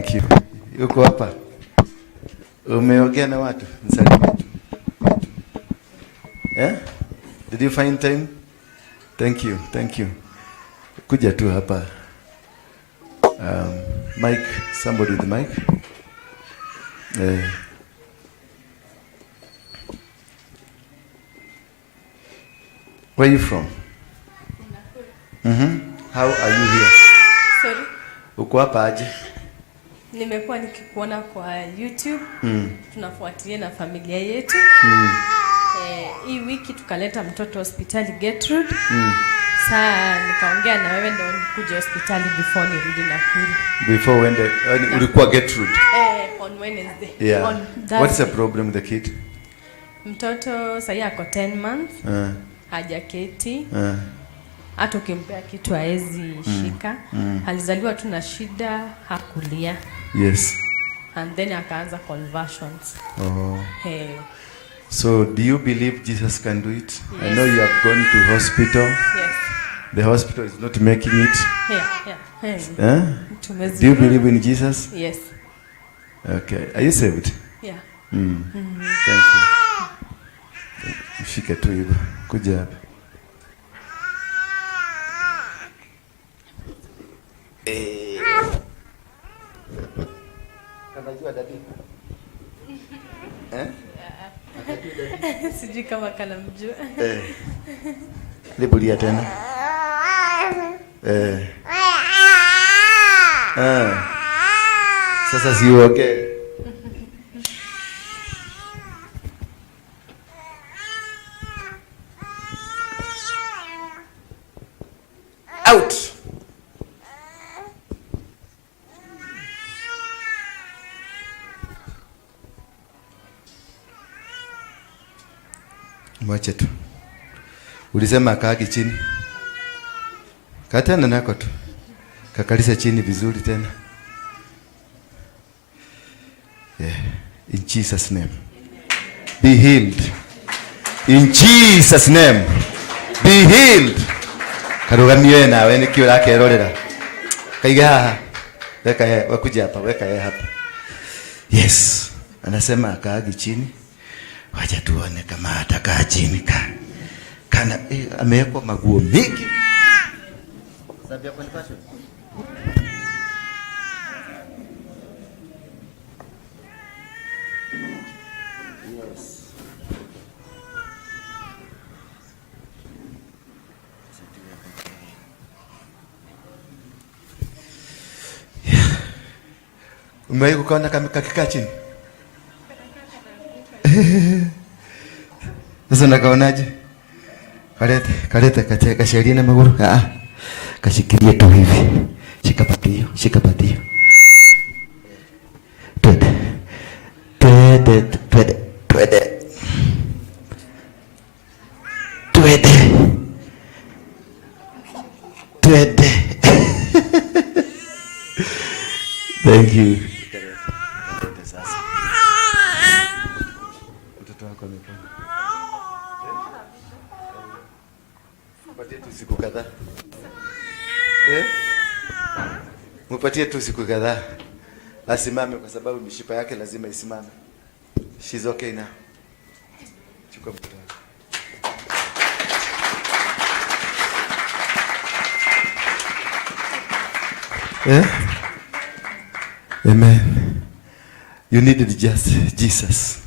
Thank you. Yuko hapa. Umeongea na watu? Msalimie tu. Did you find time? Thank you. Thank you. Kuja tu hapa. Mike, somebody with the mic. Where are you from? How are you here? Sorry. Uko hapa aje? Nimekuwa nikikuona kwa YouTube. Tunafuatilia na familia yetu. Hii wiki tukaleta mtoto hospitali Gertrude. Saa nikaongea na wewe ndio nikuje hospitali before nirudi Nakuru. Before when ulikuwa Gertrude? On Wednesday. Yeah. On What's the problem with the kid? Mtoto sasa ako 10 months. Hajaketi. Hata ukimpea kitu haezi shika. Alizaliwa tu na shida, hakulia. Yes. And then akaanza conversions. So do you believe Jesus can do it? Yes. I know you have gone to hospital. Yes. The hospital is not making it. Yeah. Do you believe in Jesus? Yes. Okay. Are you saved? Yeah. Thank you. Mshike tu hivyo. Kuja hapa. Kanajua dadi? Sijui kama kanamjua. Libulia tena. Sasa si okay. Out. Mwache tu. Ulisema akaagi chini. Katana nako tu. Kakalisa chini vizuri tena. Yeah. In Jesus' name. Be healed. In Jesus' name. Be healed. Karugamie nawe nikio lake rorera. Kaiga haha. Weka yeye, wakuja hapa, weka yeye hapa. Yes. Anasema akaagi chini. Wacha tuone kama atakaa chini kana amewekwa maguo mingi. Sababu ya passion. Yes. Umewahi kuona kama kakikaa chini? Sasa nakaonaje? Kalete katika sheria na maguru. Kashikilie tu hivi. Shika patio. Twende. Thank you. Mtoto wako amepona. Mpatie tu siku kadhaa. Mpatie tu siku kadhaa. Asimame kwa sababu mishipa yake lazima isimame. She's okay now. Chukua mtoto wako. Amen. You needed just Jesus.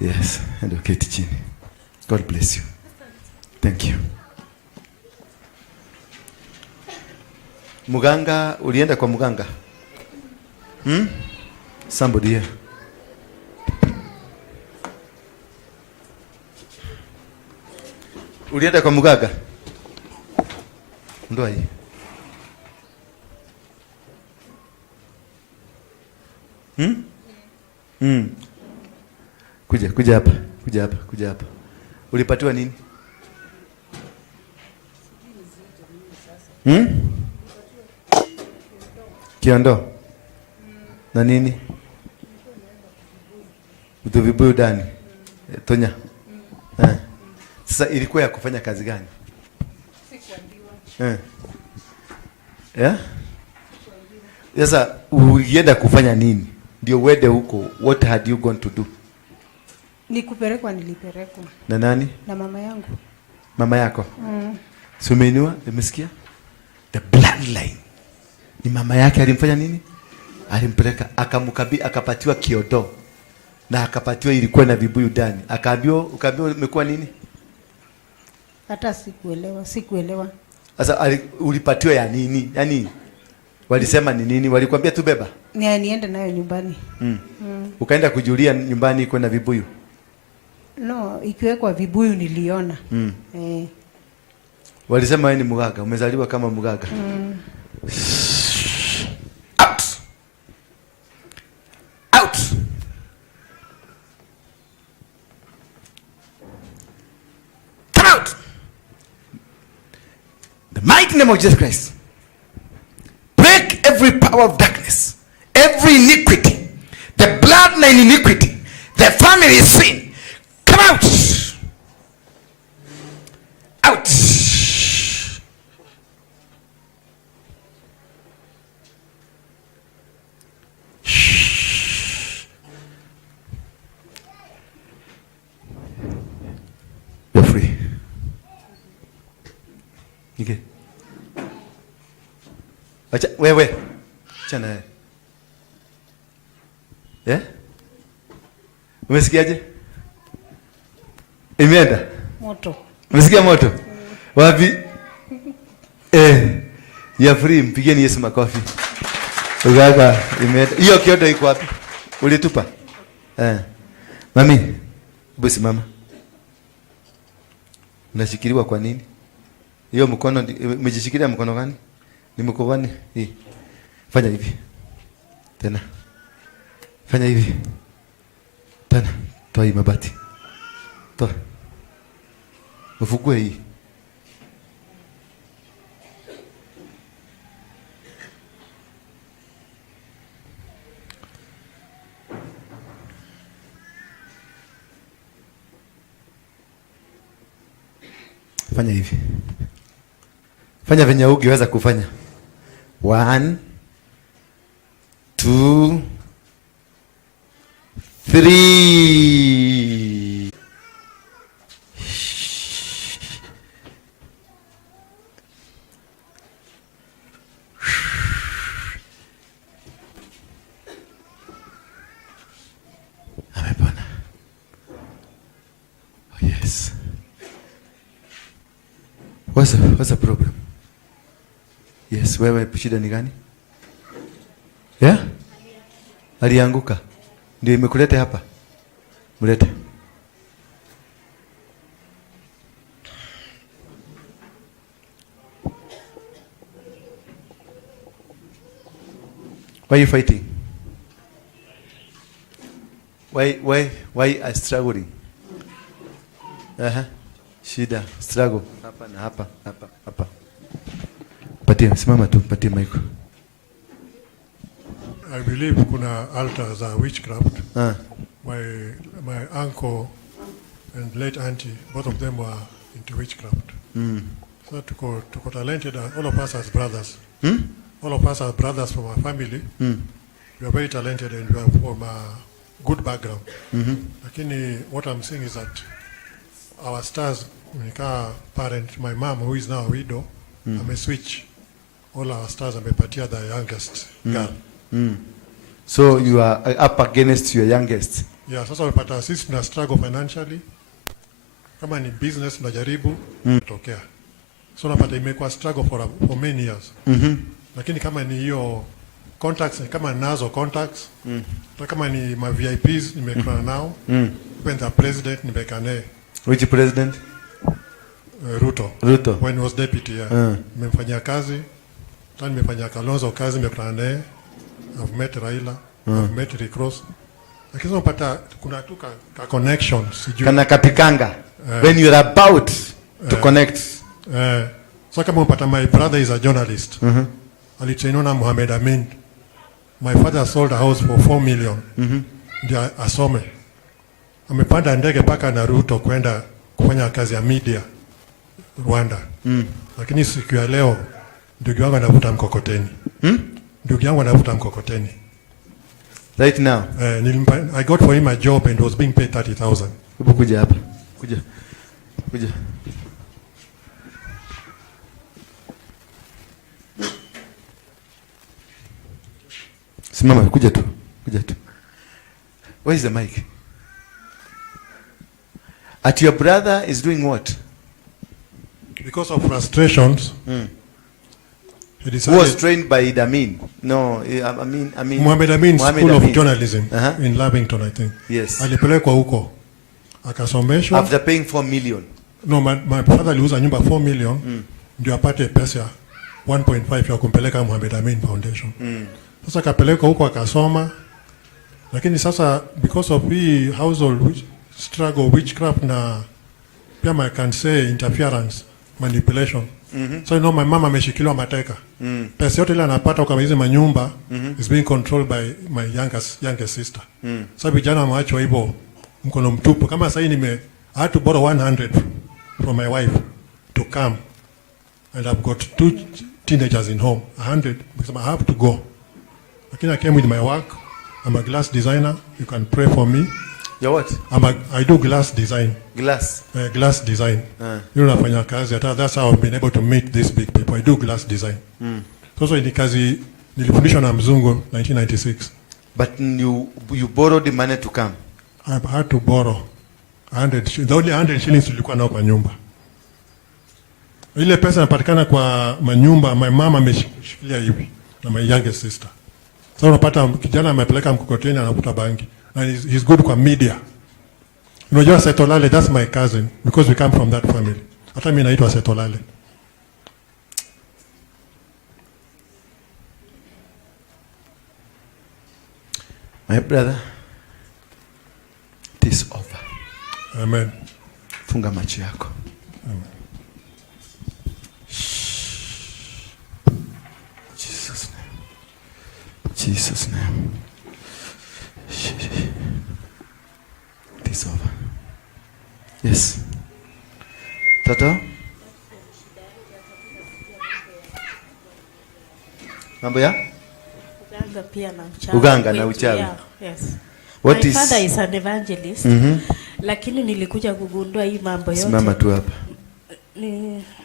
Yes, and okay, chini. God bless you. Thank you. Muganga, ulienda kwa muganga? Somebody here. Ulienda kwa muganga? Ndio hii. Kuja hapa. Ulipatiwa nini? Kiondo. Na nini? Utuvibuyu ndani. Tonya. Sasa ilikuwa ya kufanya kazi gani? Sasa ulienda kufanya nini? Ndio uende huko. What had you gone to do? Nilipelekwa. Na nani? Na mama yangu. Mama yako? Si umeinua? Umesikia? The bloodline. Ni mama yake alimfanya nini? Alimpeleka, akapatiwa kiodo. Na akapatiwa ilikuwa na vibuyu ndani. Akaambiwa umekuwa nini? Hata sikuelewa. Sasa ulipatiwa ya nini? Yaani walisema ni nini? Walikwambia tu beba? Niende nayo nyumbani. Ukaenda kujulia nyumbani iko na vibuyu? No, ikiwekwa vibuyu niliona. Walisema wewe ni mganga, umezaliwa kama mganga. Out. Out. Come out. The mighty name of Jesus Christ. Break every power of darkness, every iniquity, the bloodline iniquity, the family sin. Come out. Out. You're free. Okay. Acha wewe. Acha naye. Umesikiaje? Imeenda? Moto. Umesikia moto? Wapi? Ya free, mpigeni Yesu makofi. Ugaga imeenda. Hiyo kiodo iko wapi? Ulitupa? Mami, basi mama. Unashikiliwa kwa nini? Hiyo mkono umejishikilia mkono gani? Ni mkono gani? Hii. Fanya hivi. Tena. Fanya hivi. Tena. Toa hii mabati. Toa. Ufungue hii. Fanya hivi. Fanya venye ungeweza kufanya. 1 2 3. Amepona. Oh yes. What's the problem? Yes, wewe shida ni gani? Yeah? Alianguka. Ndio imekuleta hapa. Mlete. Why are you fighting? Why are struggling? Shida, struggle. Hapa na hapa. Patia, simama tu, patia mic. I believe kuna altars are witchcraft. My uncle and late auntie, both of them were into witchcraft. So tuko talented, all of us as brothers. All of us are brothers from our family. We are very talented and we are from a good background. Lakini what I'm saying is that our stars, nika parent, my mom who is now a widow, switch all our stars amepatia the youngest girl. So you are up against your youngest. Yeah, sasa wamepata sisi tuna struggle financially. Kama ni business tunajaribu kutokea. So napata imekuwa struggle for many years. Lakini kama ni hiyo contacts, kama nazo contacts, kama ni ma VIPs nimekutana nao. When the president nimekane. Which president? Ruto. When he was deputy, yeah. Nimemfanyia kazi. Tani nimefanyia Kalonzo kazi, nimekutana naye. I've met Raila, I've met Rick Ross. Lakini unapata kuna tu ka connection sijui. Kana kapikanga. When you are about to connect. So kama unapata my brother is a journalist. Alitrainwa na Mohamed Amin. My father sold a house for 4 million. Ndio asome. Amepanda ndege paka na Ruto kwenda kufanya kazi ya media Rwanda. Lakini siku ya leo ndugu wangu anavuta mkokoteni. ndugu yangu anavuta mkokoteni. Right now. I got for him a job and was being paid 30,000. Hebu kuja hapa. Kuja. Simama, kuja tu. Where is the mic? At your brother is doing what? Because of frustrations. He decided. Who was trained by Idi Amin? No, I mean Muhammad Amin School of Journalism in Lavington, I think. Yes. Alipelekwa huko. Akasomeshwa. After paying 4 million. No, my father aliuza nyumba 4 million. Ndio apate pesa 1.5 ya kumpeleka Muhammad Amin Foundation. Sasa akapelekwa huko akasoma. Lakini sasa because of the household struggle, witchcraft na pia I can say interference, manipulation. So you know my mama ameshikiliwa mateka. Pesa yote ile anapata kama hizo manyumba is being controlled by my youngest sister. So vijana wameachwa hivyo mkono mtupu. Kama sasa I had to borrow 100 from my wife to come, and I've got 2 teenagers in home. 100 because I have to go. Lakini I came with my work. I'm a glass designer. You can pray for me. You're what? I do glass design. Glass? Glass design. You know, nafanya kazi. That's how I've been able to meet these big people. I do glass design. So ni kazi nilifundishwa na mzungu 1996. But you borrowed the money to come? I had to borrow 100. The only 100 shillings tulikuwa nao kwa nyumba. Ile pesa inapatikana kwa manyumba, my mama ameshikilia hivi na my youngest sister. So unapata kijana amepeleka mkokoteni anavuta bangi. And he's good kwa media. Unajua Setolale, that's my cousin because we come from that family. Hata mimi naitwa Setolale. My brother, it is over. Amen. Funga macho yako. Amen. Jesus name. It is over. Yes. Tata? Mambo ya? Uganga pia na uchawi. Uganga na uchawi. Yeah, yes. What My is... father is an evangelist. Lakini nilikuja kugundua hii mambo yote. Simama tu hapa.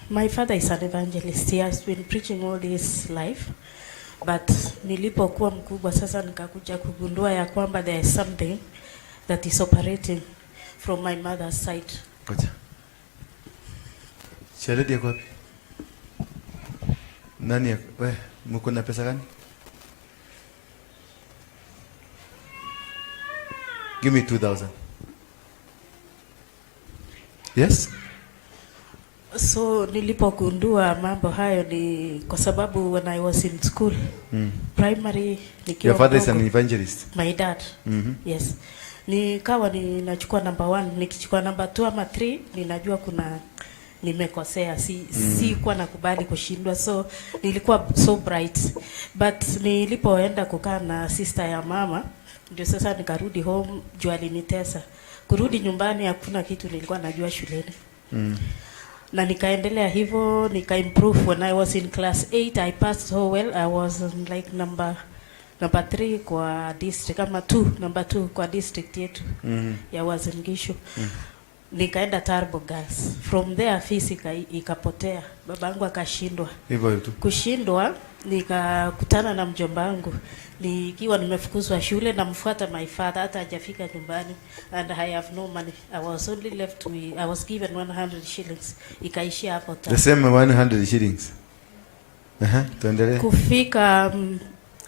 My father is an evangelist. He has been preaching all his life. But nilipokuwa mkubwa sasa nikakuja kugundua ya kwamba there is something that is operating from my mother's side. Ngoja. Shaledi yako wapi? Nani yako? Wewe, mko na pesa gani? Give me 2,000. Yes? So nilipogundua mambo hayo ni kwa sababu when I was in school, primary, nikiwa Your father is an evangelist? My dad. Yes. Nikawa ninachukua number 1, nikichukua number 2 ama 3, ninajua kuna nimekosea, si kuwa nakubali kushindwa, so nilikuwa so bright. But nilipoenda kukaa na sister ya mama, ndio sasa nikarudi home, jua alinitesa. Kurudi nyumbani hakuna kitu nilikuwa najua shuleni. Na nikaendelea hivyo, nika-improve. When I was in class 8, I passed so well. I was like number 3 kwa district, ama number 2 kwa district yetu ya Uasin Gishu. Nikaenda Turbo Girls. From there physics ikapotea. Babangu akashindwa. Hivyo tu. Kushindwa, nikakutana na mjomba wangu. Nikiwa nimefukuzwa shule, namfuata my father hata hajafika nyumbani, and I have no money. I was only left with, I was given 100 shillings. Ikaishia hapo tu. The same 100 shillings. Tuendelee. Kufika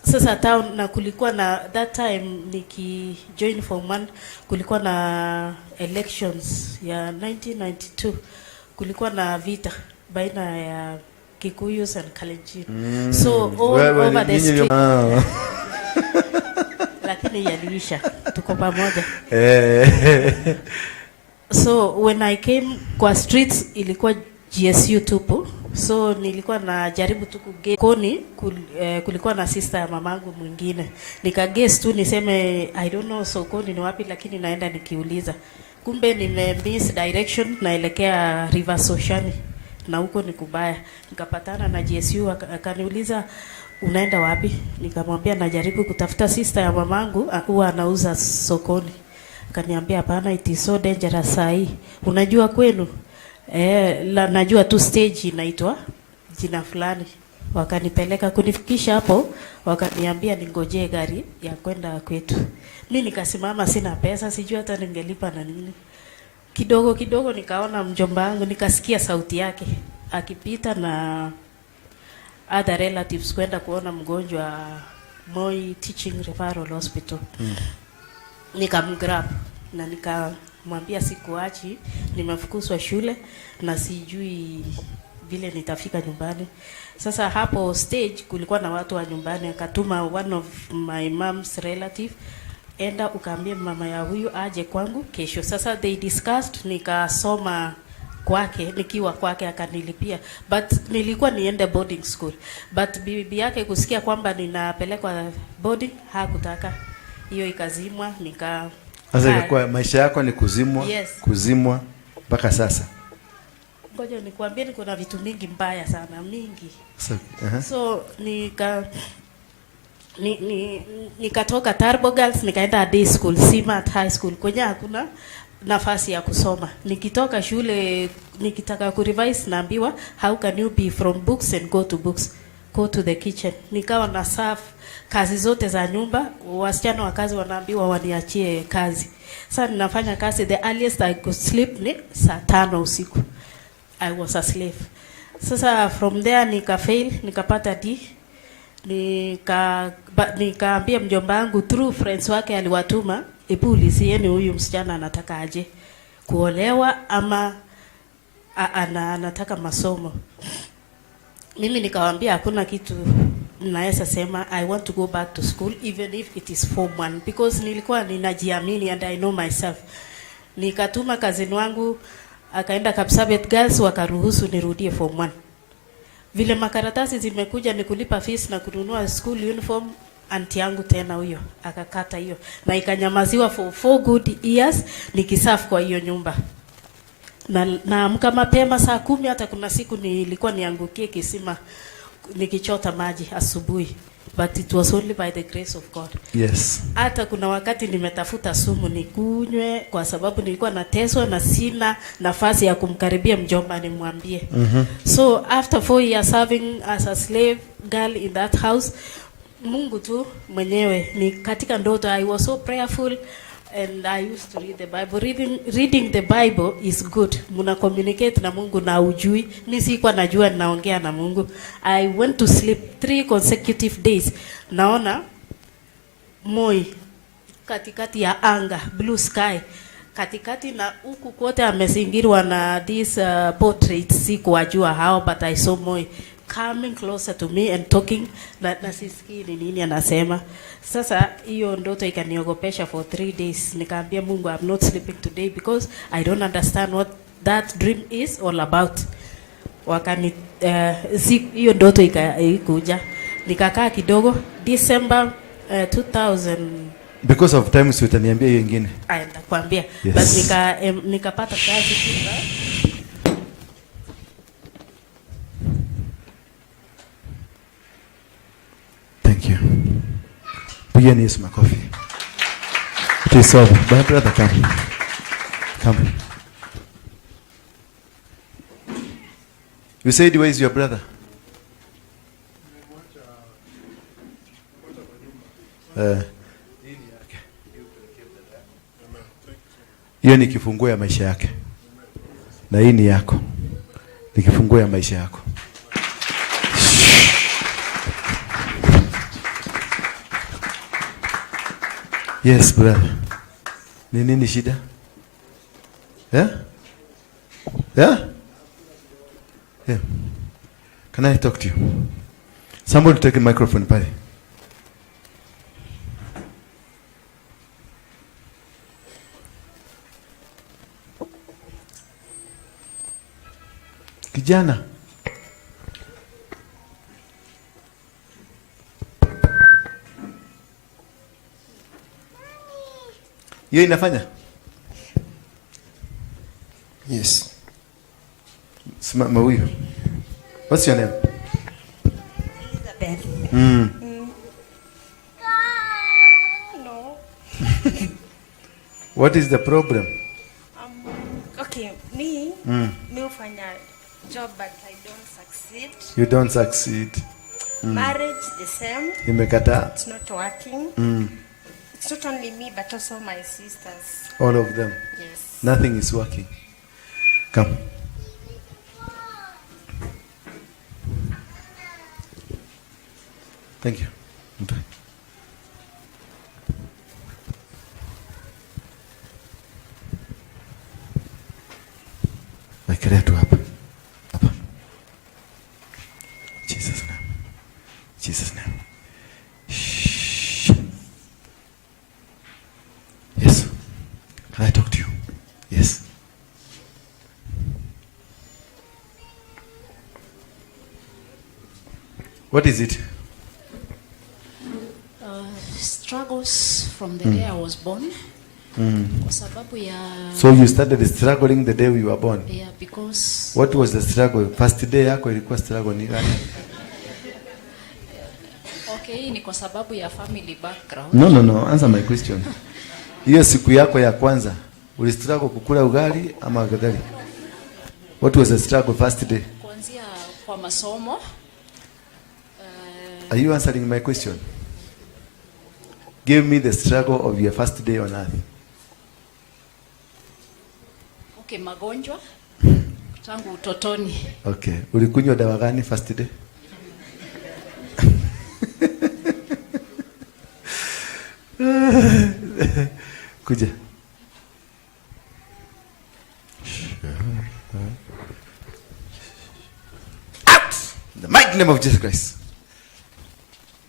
sasa town, na kulikuwa na that time join form 1, kulikuwa na elections ya 1992. Kulikuwa na vita baina ya Kikuyus and Kalenjin. So all over the street. Lakini yaliisha, tuko pamoja. So when I came kwa streets ilikuwa GSU tupu. So nilikuwa na jaribu tu kugekoni, kulikuwa na sister ya mamangu mwingine. Nikaguess tu niseme I don't know sokoni ni wapi, lakini naenda nikiuliza. Kumbe miss direction, naelekea River Soshani. Na huko ni kubaya. Nikapatana na GSU, akaniuliza unaenda wapi? Nikamwambia najaribu kutafuta sister ya mamangu huwa anauza sokoni. Akaniambia hapana, it is so dangerous sahi. Unajua kwenu? Najua tu stage inaitwa jina fulani. Wakanipeleka kunifikisha hapo, wakaniambia ningojee gari ya kwenda kwetu. Mimi nikasimama, sina pesa, sijui hata ningelipa na nini. Kidogo kidogo nikaona mjomba wangu, nikasikia sauti yake akipita na other relatives kwenda kuona mgonjwa Moi Teaching Referral Hospital. Nikamgrab na nikamwambia sikuachi, nimefukuzwa shule na sijui vile nitafika nyumbani. Sasa hapo stage kulikuwa na watu wa nyumbani, akatuma one of my mom's relative, enda ukaambie mama ya huyu aje kwangu kesho. Sasa they discussed, nikasoma kwake, nikiwa kwake akanilipia, but nilikuwa niende boarding school, but bibi yake kusikia kwamba ninapelekwa boarding hakutaka, hiyo ikazimwa. Sasa ilikuwa maisha yako ni kuzimwa. Yes. Kuzimwa mpaka sasa. Ngoja nikwambie, niko na vitu mingi mbaya sana, mingi. So nikatoka Turbo Girls nikaenda day school, Simat High School, kwenye hakuna nafasi ya kusoma. Nikitoka shule nikitaka kurevise naambiwa how can you be from books and go to books, go to the kitchen. Nikawa na serve kazi zote za nyumba, wasichana wa kazi wanaambiwa waniachie kazi. Sasa ninafanya kazi, the earliest I could sleep ni saa 5 usiku. I was a slave. Sasa from there nikafail, nikapata D. Nikaambia mjomba wangu through friends wake aliwatuma, hebu ulisieni huyu msichana anataka aje kuolewa ama anataka masomo. Mimi nikawaambia hakuna kitu naweza sema, I want to go back to school even if it is form 1 because nilikuwa ninajiamini and I know myself. Nikatuma cousin wangu akaenda Kapsabet Girls, wakaruhusu nirudie form 1. Vile makaratasi zimekuja ni kulipa fees na kununua school uniform, anti yangu tena huyo akakata hiyo na ikanyamaziwa for 4 good years nikisafu kwa hiyo nyumba. Naamka mapema saa 10, hata kuna siku nilikuwa niangukie kisima nikichota maji asubuhi, but it was only by the grace of God. Yes. Hata kuna wakati nimetafuta sumu nikunywe kwa sababu nilikuwa nateswa na sina nafasi ya kumkaribia mjomba nimwambie. So after 4 years serving as a slave girl in that house, Mungu tu mwenyewe ni katika ndoto. I was so prayerful and I used to read the Bible. Reading the Bible is good. Muna communicate na Mungu na ujui. Mimi sikuwa najua ninaongea na Mungu. I went to sleep 3 consecutive days. Naona Moi katikati ya anga, blue sky. Katikati na huku kote amezingirwa na these portraits, sikuwajua hao, but I saw Moi coming closer to me and talking na sisikii ni nini anasema. Sasa hiyo ndoto ikaniogopesha for 3 days. Nikaambia Mungu, I'm not sleeping today because I don't understand what that dream is all about. Wakani hiyo ndoto ikakuja. Nikakaa kidogo December 2000. Because of time si utaniambia hiyo nyingine. Nitakwambia. Yes. But nikapata kazi kidogo. Thank you. Pigeni Yesu makofi. It is over. My brother, come. Come. You said where is your brother? Hiyo ni kifunguo ya maisha yake. Na hii ni yako. Ni kifunguo ya maisha yako. Yes, brother. Ni nini shida? Yeah? Yeah? Yeah. Can I talk to you? Somebody take a microphone, pale. Kijana. Hiyo inafanya? Yes. Simama huyu. What's your name? Elizabeth. No. What is the problem? Okay, me ufanya job but I don't succeed. You don't succeed. Marriage the same. Imekata. It's not working. It's not only me but also my sisters. All of them. Yes. Nothing is working. Come. Thank you. Wekelea tu hapa. Hapa. Jesus name. Jesus name. Shh. Yes. Can I talk to you? Yes. What is it? Struggles from the day I was born. Kwa sababu ya So you started struggling the day you were born? Yeah, because What was the struggle? First day yako ilikuwa struggle ni gani? okay, ni kwa sababu ya family background. No. Answer my question. Hiyo siku yako ya kwanza ulistruggle kukula ugali ama gadari? What was the struggle first day? Kuanzia kwa masomo. Are you answering my question? Give me the struggle of your first day on earth. Okay, magonjwa tangu utotoni. Okay. Ulikunywa dawa gani first day? Kuja. Out! In the mighty name of Jesus Christ.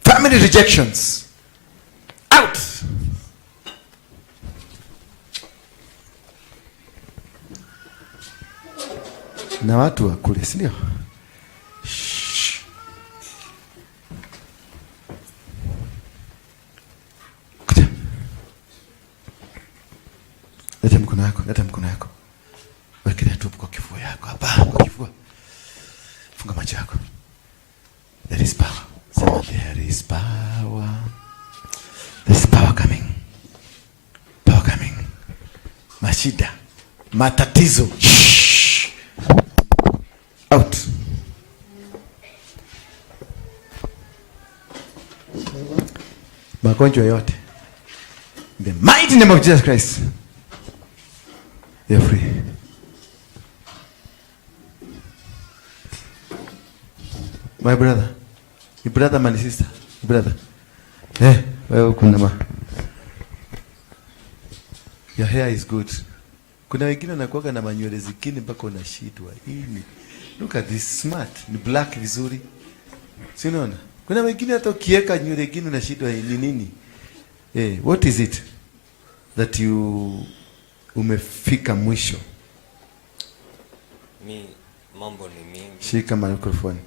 Family rejections. Out! Na watu wa kule, si ndio? Kuja. Leta mkono yako. Wekelea tu kwa kifua yako. Hapa, kwa kifua. Funga macho yako. There is power. Sema there is power. There is power coming. Power coming. Mashida. Matatizo. Shh. Out. Magonjwa yote. In the mighty name of Jesus Christ. You're free. My brother. Your brother, my sister. Your brother. Wewe kuna ma. Your hair is good. Kuna wengine wanakuwa na manywele zikini mpaka unashitwa. Hii. Look at this smart. Ni black vizuri. Si unaona? Kuna wengine hata ukiweka nywele zingine unashitwa ni nini? What is it that you umefika mwisho? Mambo ni mingi. Shika microphone.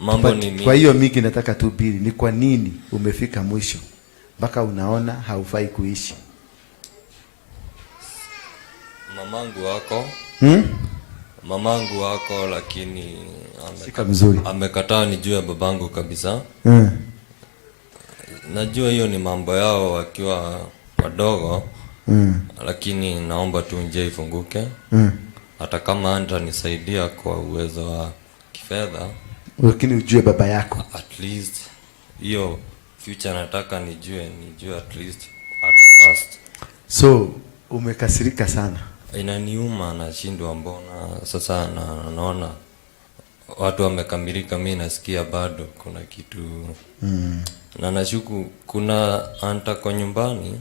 Mambo ni mingi. Kwa hiyo mingi nataka tu bili. Ni kwa nini umefika mwisho mpaka unaona haufai kuishi? Mamangu wako lakini amekataa nijue babangu kabisa. Najua hiyo ni mambo yao wakiwa wadogo. Lakini naomba tu njia ifunguke. Hata kama nisaidia kwa uwezo wa kifedha, lakini ujue baba yako. At least hiyo future nataka nijue at least at past. So umekasirika sana. Inaniuma, nashindwa mbona sasa naona watu wamekamilika, mimi nasikia bado kuna kitu. Na nashuku kuna anta kwa nyumbani.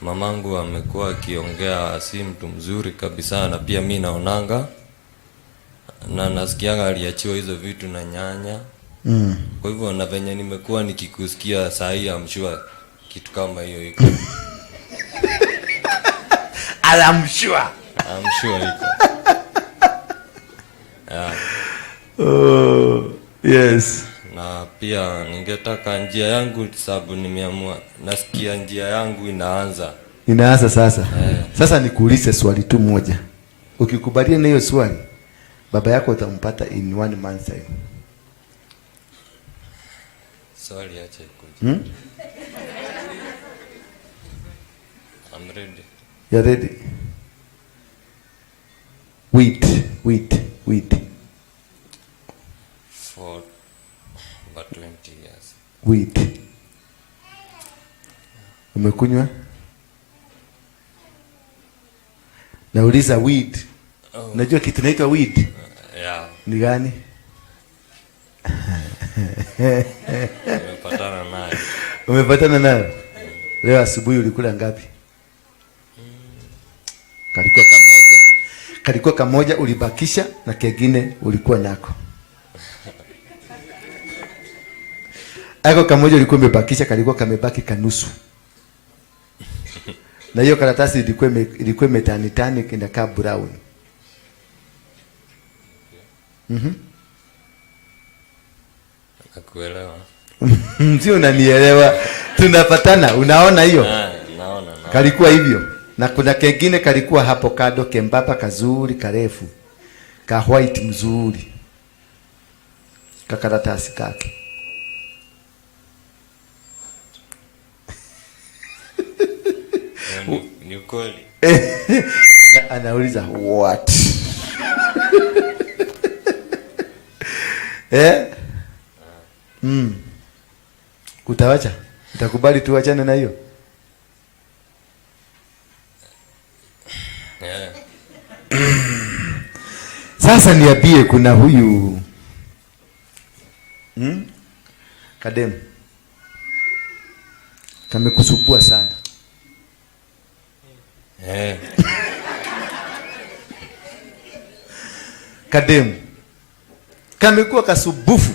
Mamangu amekuwa akiongea si mtu mzuri kabisa, na pia mimi naonanga na nasikianga aliachiwa hizo vitu na nyanya. Kwa hivyo na venye nimekuwa nikikusikia saa hii I'm sure kitu kama hiyo iko. I'm sure iko. Yeah. Oh, yes. Na pia ningetaka njia yangu, sababu nimeamua nasikia njia yangu inaanza sasa. Sasa nikuulize swali tu moja. Ukikubalia na hiyo swali, baba yako utampata in 1 month time. Sorry, acha ikuje. I'm ready. You're ready? Wait. For about 20 years. Wait. Umekunywa? Nauliza weed. Unajua kitu inaitwa weed? Yeah. Ni gani? Umepatana nayo? Leo asubuhi ulikula ngapi? Kalikuwa kamoja ulibakisha na kengine ulikuwa nako. Ako kamoja ulikuwa umebakisha, kalikuwa kamebaki kanusu. Na hiyo karatasi ilikuwa imetanitani kinakaa brown. Nakuelewa. Sio unanielewa. Tunapatana, unaona hiyo? Naona. Kalikuwa hivyo. Na kuna kengine kalikuwa hapo kado kembaba kazuri karefu. Ka white mzuri. Kakaratasi kake. Ni kweli. Anauliza what? Utawacha? Utakubali tuachane na hiyo? Yeah. Sasa niambie kuna huyu kadem kamekusubua sana. Kadem kamekuwa kasubufu.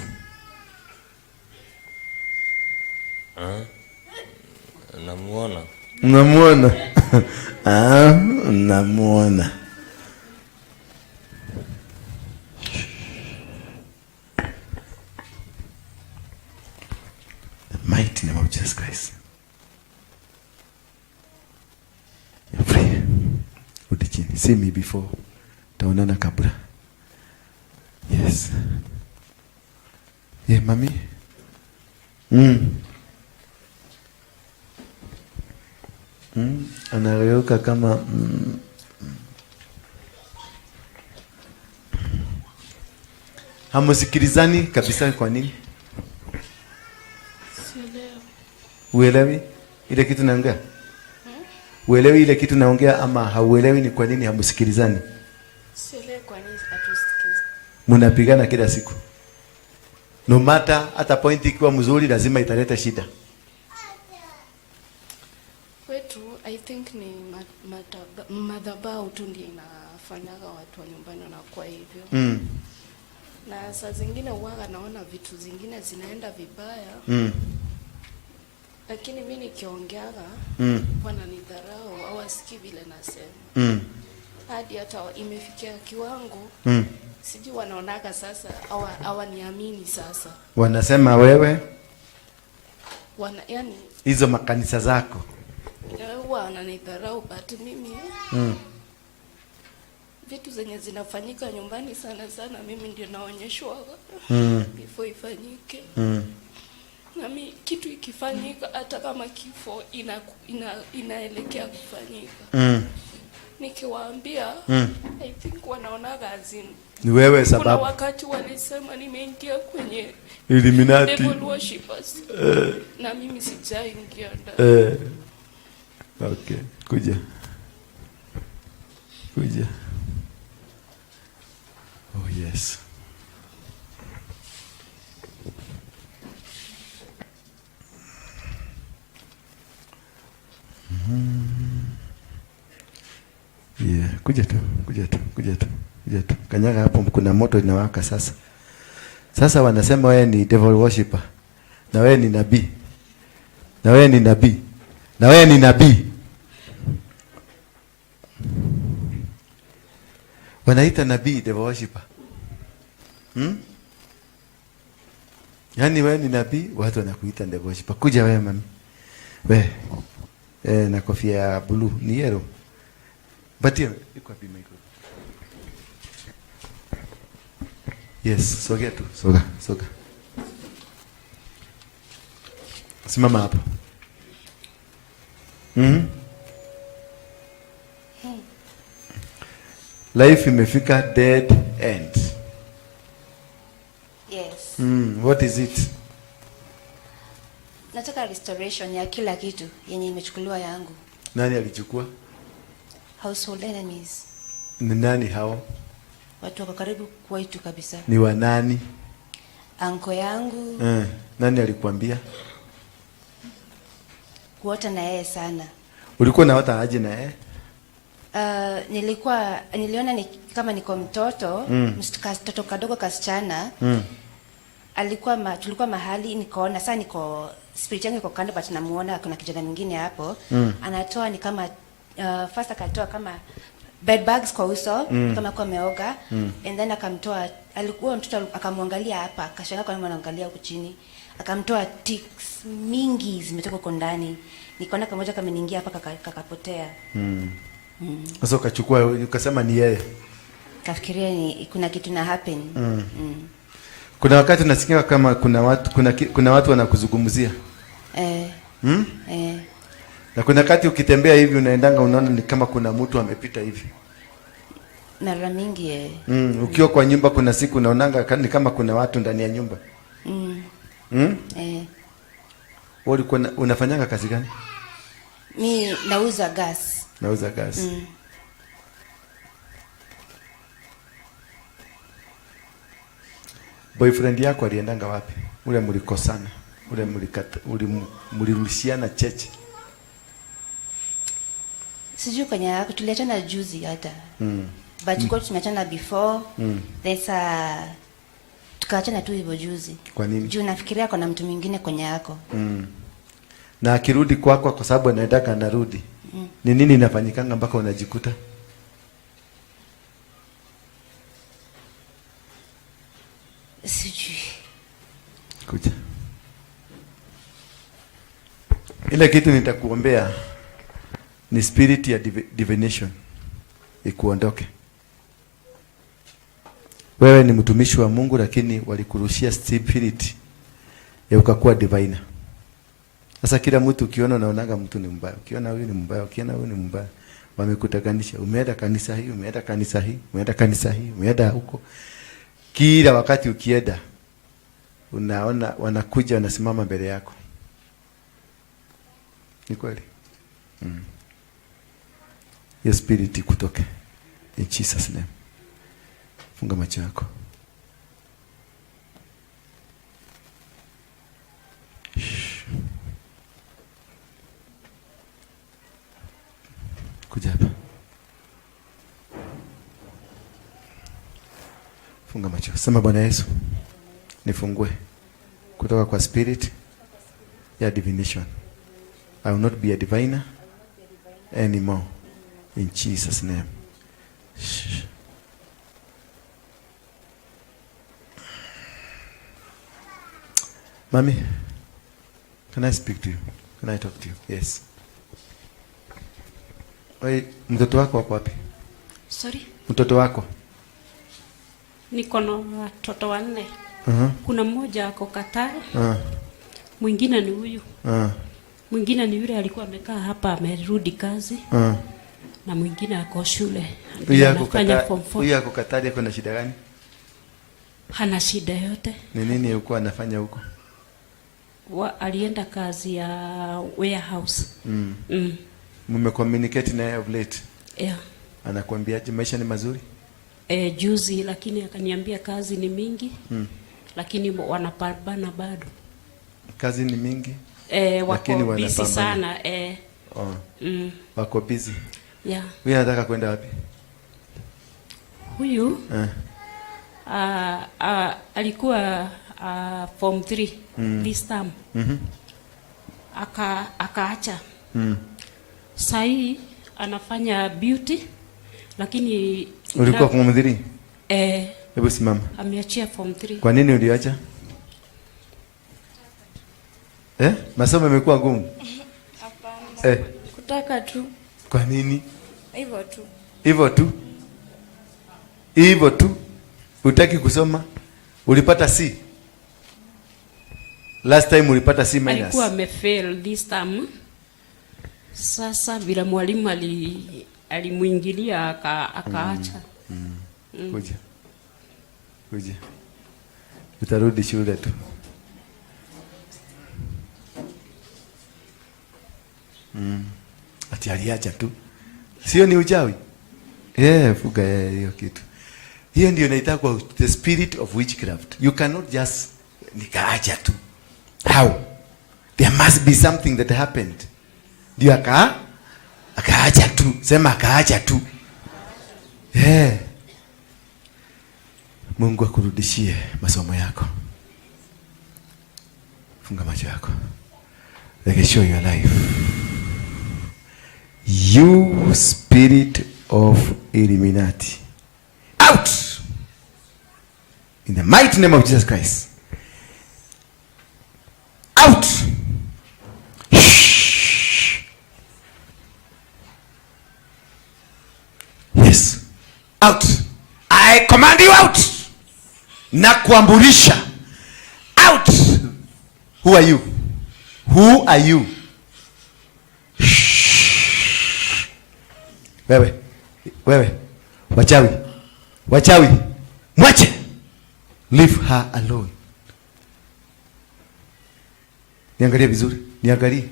Unamuona? Unamuona. The mighty name of Jesus Christ. You're free. Rudi chini. See me before. Taonana kabla. Yes. Yeah, mami. Anageuka kama hamusikilizani kabisa. Kwa nini? Sielewi. Uelewi ile kitu naongea? Uelewi ile kitu naongea ama hauelewi ni kwa nini hamusikilizani? Sielewi kwa nini hatusikilizani. Mnapigana kila siku. No matter hata point ikiwa mzuri lazima italeta shida. Kwetu I think ni madhabahu tu ndio inafanyaga watu wa nyumbani wanakuwa hivyo. Na saa zingine huwaga naona vitu zingine zinaenda vibaya. Lakini mimi nikiongeaga wananidharau au asikii vile nasema. Hadi hata imefikia kiwango sijui wanaonaga sasa hawaniamini sasa. Wanasema wewe Yani hizo makanisa zako wananidharau but mimi vitu zenye zinafanyika nyumbani sana sana mimi ndio naonyeshwa before ifanyike. Na mimi kitu ikifanyika hata kama kifo inaelekea kufanyika. Nikiwaambia I think wanaonaga azini ni wewe sababu. Kuna wakati walisema nimeingia kwenye Illuminatti. devil worshippers. Na mimi sijaingia ndani. Okay, kuja. Oh yes. Yeah, kuja tu. Kanyaga hapo, kuna moto inawaka sasa. Sasa wanasema wewe ni devil worshipper. Na wewe ni nabii. Na wewe ni nabii. Wanaita nabii devil worshipper. Yaani wewe ni nabii, watu wanakuita devil worshipper. Kuja wewe mami. Wewe na kofia ya blue ni yellow. Batia iko wapi micro? Yes, sogea tu. Soga. Simama hapa. Life imefika dead end. Yes. What is it? Nataka restoration ya kila kitu yenye imechukuliwa yangu. Nani alichukua? Household enemies. Ni nani hao? Watu wako karibu kwetu kabisa. Ni wa nani? Anko yangu. Nani alikuambia? Kuota na yeye sana. Ulikuwa naota aje na yeye? Niliona kama niko mtoto, mtoto kadogo kasichana. Tulikuwa mahali nikaona sasa niko spirit yangu iko kando but namuona kuna kijana mwingine hapo. Anatoa ni kama first akatoa kama bed bags kwa uso kama kwa ameoga and then akamtoa, alikuwa mtoto akamwangalia hapa akashangaa kwa nini anaangalia huko chini, akamtoa ticks mingi zimetoka huko ndani, nikaona kama moja kama niingia hapa kakapotea. Sasa ukachukua ukasema ni yeye. Kafikiria ni kuna kitu na happen. Kuna wakati nasikia kama kuna watu wanakuzungumzia. Na kuna wakati ukitembea hivi unaendanga unaona ni kama kuna mtu amepita hivi. Mara mingi ukiwa kwa nyumba kuna siku unaonanga ni kama kuna watu ndani ya nyumba. Wewe unafanyanga kazi gani? Mimi nauza gas. Nauza gas. Boyfriend yako aliendanga wapi? Ule mlikosana. Ule mlirushiana cheche. Sijui kwenye yako tuliachana juzi hata. But kwa tumeachana before. There's tukaachana tu hivyo juzi. Kwa nini? Juu nafikiria kuna mtu mwingine kwenye yako. Na akirudi kwako kwa sababu anaendaka anarudi. Ni nini inafanyikanga mpaka unajikuta? Sijui. Kuja. Ile kitu nitakuombea ni spirit ya divination ikuondoke. Wewe ni mtumishi wa Mungu lakini walikurushia spirit ya ukakuwa diviner. Sasa kila mtu ukiona unaonaga mtu ni mbaya. Ukiona huyu ni mbaya, ukiona huyu ni mbaya. Wamekutakanisha. Umeenda kanisa hii, umeenda kanisa hii, umeenda kanisa hii, umeenda huko. Kila wakati ukienda unaona wanakuja wanasimama mbele yako. Ni kweli? Your spirit kutoke. In Jesus name. Funga macho yako. Kuja hapa. Funga macho. Sema Bwana Yesu, nifungue kutoka kwa spirit ya divination. I will not be a diviner anymore. In Jesus name. Mommy, can I speak to you? Can I talk to you? Yes. Wewe mtoto wako wako wapi? Sorry? Mtoto wako? Niko na watoto 4. Kuna mmoja ako Qatar. Mwingine ni huyu. Mwingine ni yule alikuwa amekaa hapa amerudi kazi. Na mwingine ako shule. Huyu ako Qatar yako na shida gani? Hana shida yote. Ni nini yuko anafanya huko? Alienda kazi ya warehouse. Mmecommunicate naye of late? Yeah. Anakuambiaje maisha ni mazuri? Juzi lakini akaniambia kazi ni mingi. Lakini wanapambana bado. Kazi ni mingi? Wako busy sana. Wako busy? Yeah. Wewe unataka kwenda wapi? Huyu alikuwa form 3 this term. Akaacha. Sai anafanya beauty lakini ulikuwa form 3? Hebu simama. Ameachia form 3. Kwa nini uliacha? Masomo yamekuwa ngumu? Hapana. Kutaka tu. Kwa nini? Hivyo tu. Hivyo tu? Hivyo tu? Utaki kusoma? Ulipata C? Last time ulipata C-. Alikuwa amefail this time. Sasa bila mwalimu alimuingilia akaacha. Kuja. Utarudi shule tu. Ati aliacha tu. Sio ni uchawi? Fuga hiyo kitu. Hiyo ndio inaitwa the spirit of witchcraft. You cannot just nikaacha tu. How? There must be something that happened. Ndio akaacha tu. Sema akaacha tu. Mungu akurudishie masomo yako. Funga macho yako. Let me show your life. You spirit of Illuminati. Out! In the mighty name of Jesus Christ. Out! Shh. Yes. Out. I command you out. Na kuamburisha. Out. Who are you? Who are you? Shh. Wewe. Wachawi. Mwache. Leave her alone. Niangalie vizuri. Niangalie.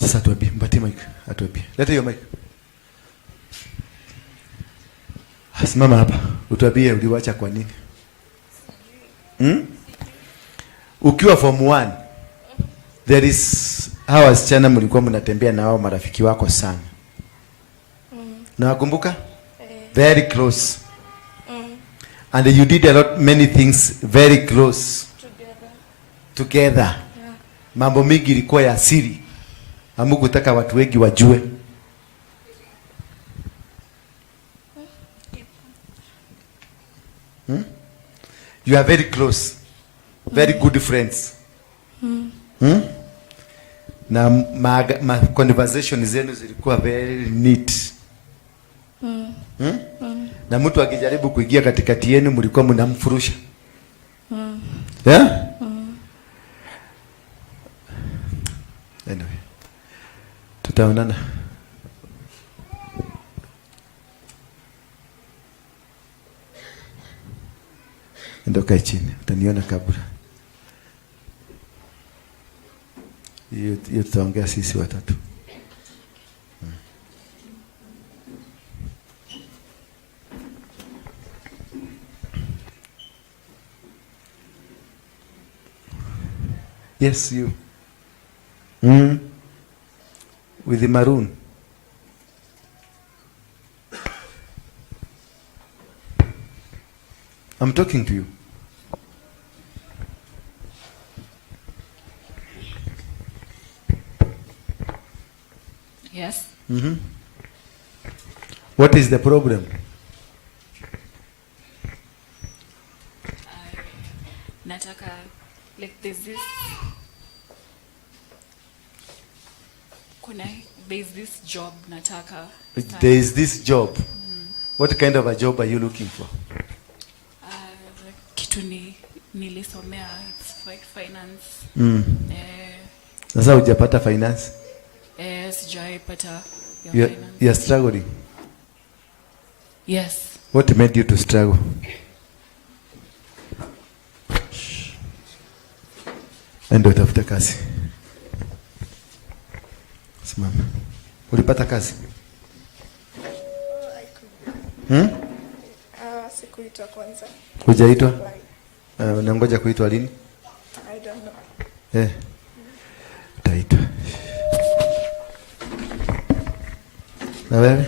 Sasa atuambie, mpatie mic, atuambie. Leta hiyo mic. Simama hapa. Utuambie uliwacha kwa nini? Ukiwa form 1, there is hawa wasichana mlikuwa mnatembea na hao marafiki wako sana. Nakumbuka? Very close. And you did many things very close. Together. Yeah. Mambo mingi ilikuwa ya siri. Hamukutaka watu wengi wajue. You are very close. Very good friends. Na conversation zenu zilikuwa very neat. Na mtu akijaribu kuingia katikati yenu mlikuwa mnamfurusha. Yeah? Anyway. Tutaonana. Ndio kae chini. Utaniona kabla. Hiyo tutaongea sisi watatu. Yes, you. With the maroon. I'm talking to you. Yes. What is the problem? Nataka, like there's this job nataka. There is this job. What kind of a job are you looking for? Kitu nilisomea finance. Sasa hujapata finance? Sijaipata finance. You are struggling? Yes. What made you to struggle? Endo tafuta kazi. Simama. Ulipata kazi? Sikuitwa kwanza. Hujaitwa? Unangoja kuitwa lini? I don't know. Utaitwa. Na wewe?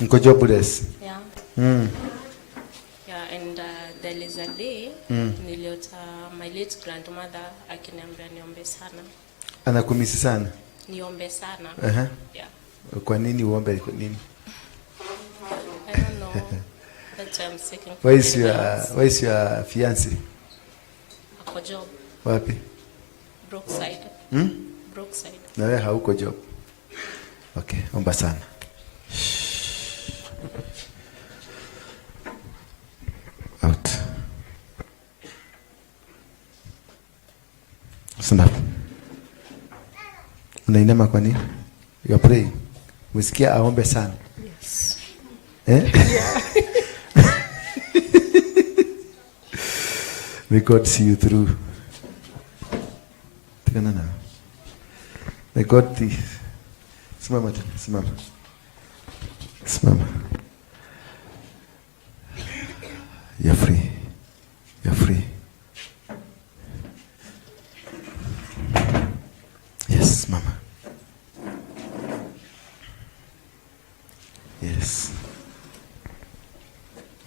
Niko jobless. Yeah. Yeah, and there is a day niliota my late grandmother akiniambia niombe sana. Anakumisi sana? Niombe sana. Yeah. Kwa nini uombe nini? I don't know. That's why I'm seeking for Where is your fiancé? a job. Wapi? Brookside. Brookside. Na wewe hauko job. Okay, omba sana. Out. Snap. Unainama kwa nini? You are praying. Umesikia aombe sana. Yes. Eh? Yeah. May God see you through. Tikana na. May God see. Simama tena, simama. Simama. You're free. You're free. Yes, mama. Yes.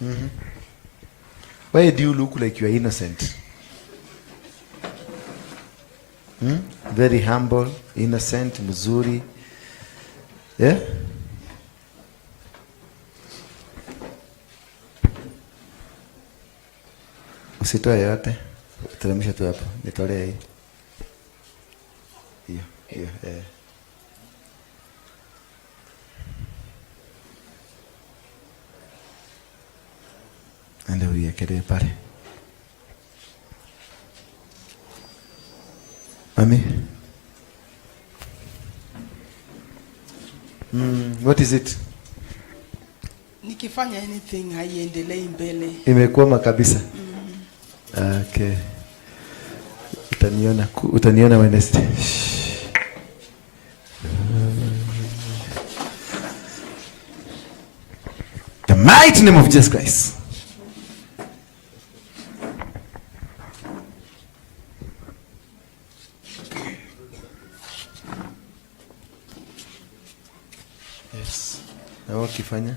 Mm-hmm. Why do you look like you are innocent? Very humble, innocent, mzuri. Yeah? Usitoe yote. Teremsha tu hapo. Nitolee hii. Hiyo, Ande uiekelee pale. Mami? What is it? Nikifanya anything haiendelei mbele. Imekwama kabisa. Okay. Utaniona Wednesday. The mighty name of Jesus Christ. Yes. Na wakifanya.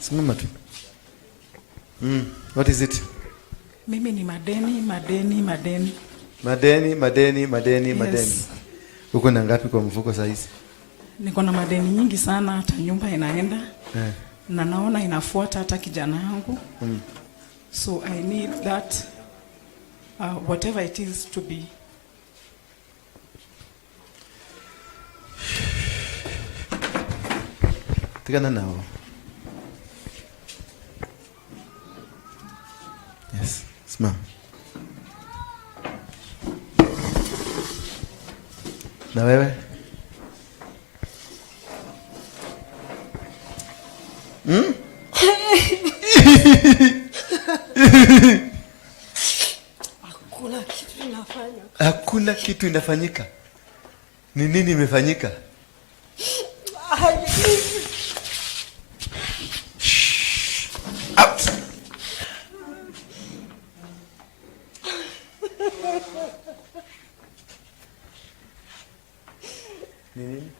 Simama tu. What is it? Mimi ni madeni. Madeni. Uko na ngapi kwa mfuko saa hizi? Niko na madeni nyingi sana, hata nyumba inaenda. Na naona inafuata hata kijana yangu. So I need that whatever it is to be. Tikana nao. Yes, simama. Na wewe? Hakuna kitu inafanyika. Ni nini imefanyika? Out. Nini?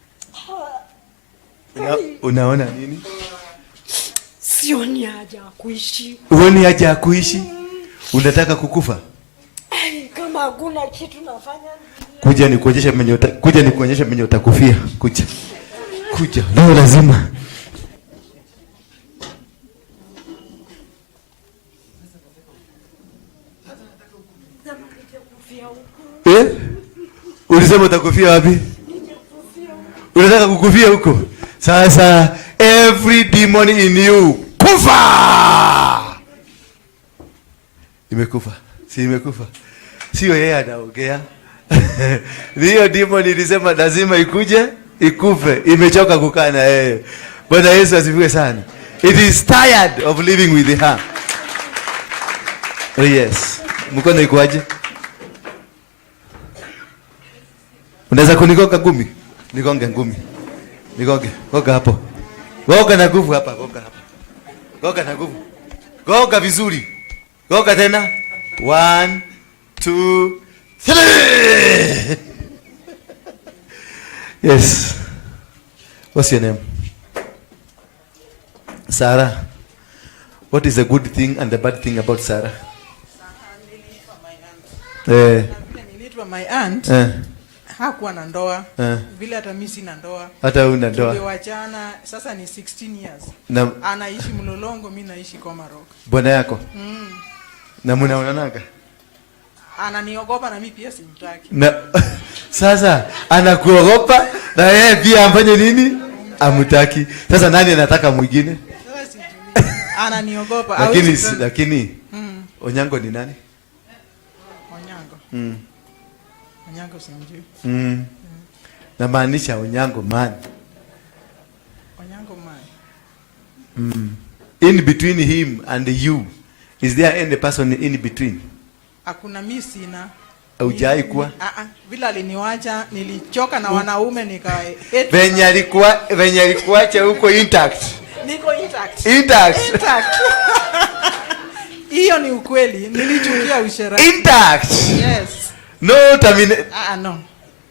Unaona nini? Sioni haja ya kuishi. Uoni haja ya kuishi? Unataka kukufa? Kama hakuna kitu nafanya. Kuja nikuonyeshe menye utakufia. Kuja. Leo lazima. Ulisema utakufia wapi? Unataka kukufia huko? Sasa every demon in you kufa. Imekufa. Si imekufa. Sio yeye anaongea. Hiyo demon ilisema lazima ikufe. Imechoka kukaa na yeye. Bwana Yesu asifiwe sana. It is tired of living with her. Oh yes. Mkono iko aje? Unaweza kunigonga ngumi? Nigonge ngumi. Goga hapo. Goga na nguvu hapa, Goga na nguvu. Goga vizuri. Goga tena. 1 2 3. Yes. What's your name? Sarah. What is the good thing and the bad thing about Sarah? Niliitwa my aunt. hakuwa na ndoa. Vile hata mimi sina ndoa. Hata una ndoa. Tuliwachana sasa ni 16 years. Anaishi Mlolongo, mimi naishi Komarok. Bwana yako? Na mnaonanaga? Ananiogopa na mimi pia simtaki. Na sasa anakuogopa na yeye pia afanye nini? Amtaki. Sasa nani anataka mwingine? Ananiogopa. Lakini Onyango ni nani? Onyango. Onyango simjui. Na maanisha Onyango man. Onyango man. In between him and you, is there any person in between? Hakuna, mimi sina. Hujai kuwa? Vile aliniwacha nilichoka na wanaume venye alikuacha huko intact. Niko intact. Intact. Hiyo ni ukweli, nilichukia usherati. Intact. Yes. No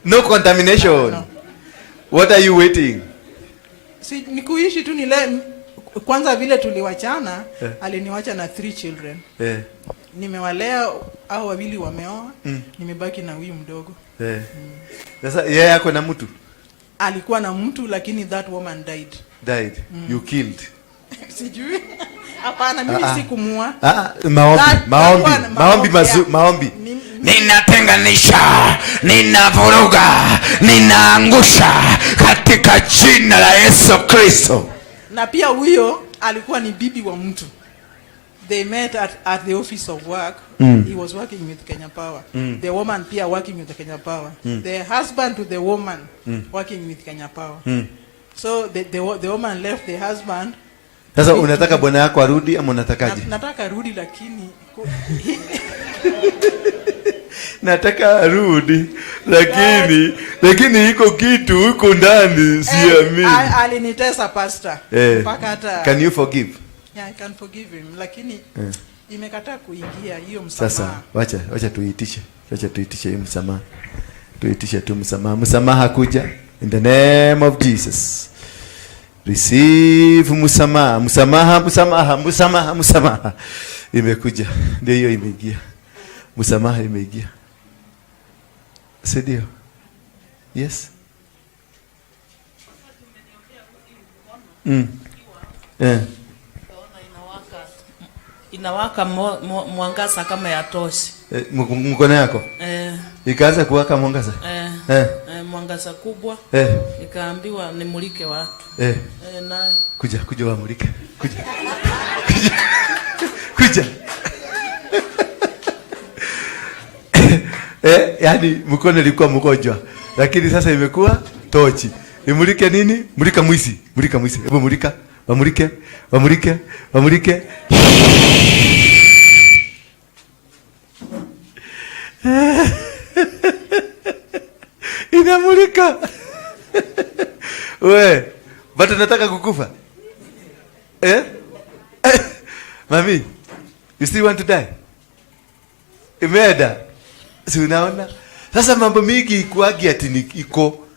No contamination. No. What are you waiting? Si nikuishi tu kwanza vile tuliwachana, aliniwacha na 3 children. Nimewalea au wawili wameoa, nimebaki na huyu mdogo. Sasa yeye yako na mtu? Alikuwa na mtu lakini that woman died. You killed. Sijui. Hapana, mimi sikumua. Maombi. Ninatenganisha, ninavuruga, ninaangusha katika jina la Yesu Kristo. Na pia huyo alikuwa ni bibi wa mtu. They met at the office of work. He was working with Kenya Power. The woman pia working with the Kenya Power. The husband to the woman working with Kenya Power. So the woman left the husband. Sasa unataka bwana yako arudi ama unatakaje? Nataka arudi lakini nataka arudi lakini iko kitu huko ndani siamini. Alinitesa pastor. Mpaka hata Can you forgive? Yeah, I can forgive him lakini imekataa kuingia hiyo msamaha. Sasa wacha tuitishe. Wacha tuitishe hiyo msamaha. Tuitishe tu msamaha. Msamaha kuja in the name of Jesus. Receive msamaha. Imekuja. Ndio hiyo imeingia. Msamaha imeingia. Sidio? Yes. Inawaka mwangaza kama ya toshi. Mkono yako? Ikaanza kuwaka mwangaza? Mwangaza kubwa. Nikaambiwa nimulike watu. Na kuja wamulike. Kuja. Yani mkono ilikuwa mgonjwa lakini sasa imekuwa tochi. Imulike nini? Mulika mwisi. Hebu mulika. Wamulike. Inamulika. Bado nataka kukufa. Mami, you still want to die? Imeenda. Si unaona? Sasa mambo mingi ikuagi ati iko.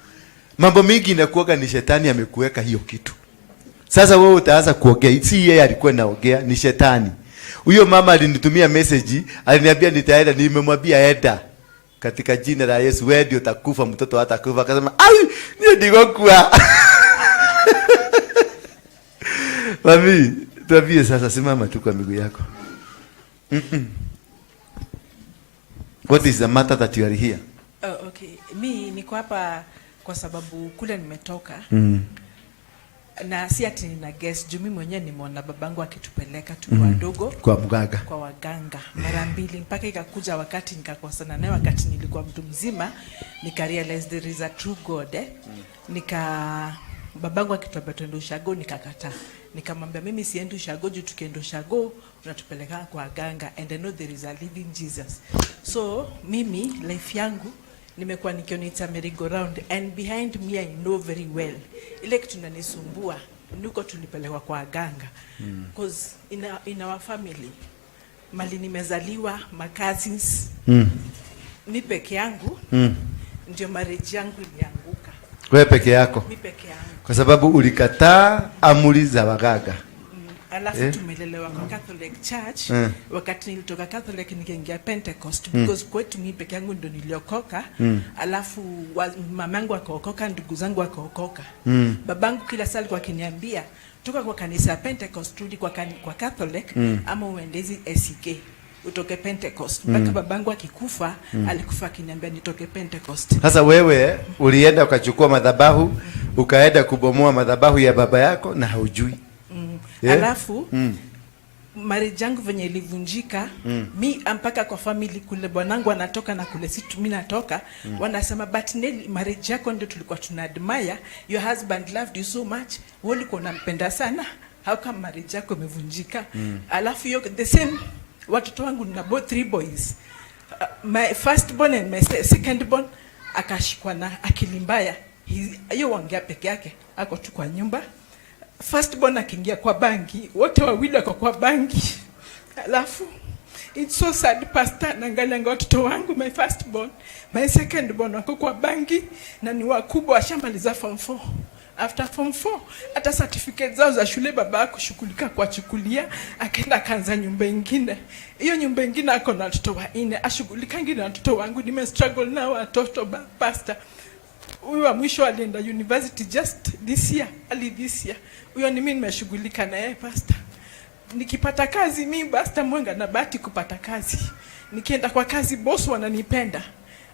Mambo mingi inakuaga ni shetani amekuweka hiyo kitu. Sasa wewe utaanza kuongea. Si yeye alikuwa anaongea, ni shetani. Huyo mama alinitumia message, aliniambia nitaenda, nimemwambia enda. Katika jina la Yesu wewe ndio utakufa, mtoto hatakufa. Akasema, "Ai, ndio kwa." Mami, tuambie sasa, simama tu kwa miguu yako. What is the matter that you are here? Okay. Mi niko hapa kwa sababu kule nimetoka. Na si ati nina guess, juu mimi mwenyewe nimeona babangu akitupeleka tu wadogo kwa mganga. Kwa waganga mara mbili mpaka ikakuja wakati nikakosana naye wakati nilikuwa mtu mzima, nika realize there is a true God. Babangu akituambia twende ushago nikakataa. Nikamwambia mimi siendi ushago, juu tukienda ushago unatupeleka kwa waganga, and I know there is a living Jesus. So mimi life yangu nimekuwa nikiona it's a merry-go-round, and behind me I know very well ile kitu inanisumbua niko tulipelekwa kwa waganga. Because in our family mali nimezaliwa, my cousins, mi peke yangu ndio marriage yangu ilianguka. Wewe peke yako? Mi peke yangu. Kwa sababu ulikataa amri za waganga. Alafu tumelelewa kwa Catholic Church. Wakati nilitoka Catholic nikaingia Pentecost because kwetu mimi peke yangu ndo niliokoka. Alafu mamangu akaokoka, ndugu zangu akaokoka. Babangu kila saa alikuwa akiniambia toka kwa kanisa ya Pentecost rudi kwa Catholic ama uendezi ACK. Utoke Pentecost. Mpaka babangu akikufa alikufa akiniambia nitoke Pentecost. Sasa wewe ulienda ukachukua madhabahu, ukaenda kubomoa madhabahu ya baba yako na haujui. Alafu marriage yangu venye ilivunjika, mi mpaka kwa family kule bwanangu anatoka na kule situ mimi natoka, wanasema but Nelly, marriage yako ndio tulikuwa tunadmire, your husband loved you so much, wewe ulikuwa unampenda sana, how come marriage yako imevunjika? Alafu yo the same watoto wangu na both 3 boys, my first born and my second born akashikwa na akili mbaya, hiyo wangea peke yake, ako tu kwa nyumba. First born akiingia kwa bangi, wote wawili wako kwa bangi. Alafu it's so sad pastor, naangalia watoto wangu, my first born, my second born wako kwa bangi na ni wakubwa, washamaliza form 4. After form 4 hata certificate zao za shule baba yako kushughulika kwa chukulia, akaenda kaanza nyumba nyingine. Hiyo nyumba nyingine ako na watoto 4, ashughulikangi na watoto wangu. Nime struggle na watoto pastor. Huyu wa mwisho alienda university just this year, this year. Huyo ni mimi nimeshughulika na yeye pastor. Nikipata kazi mimi pastor Mwenga na bahati kupata kazi. Nikienda kwa kazi boss wananipenda.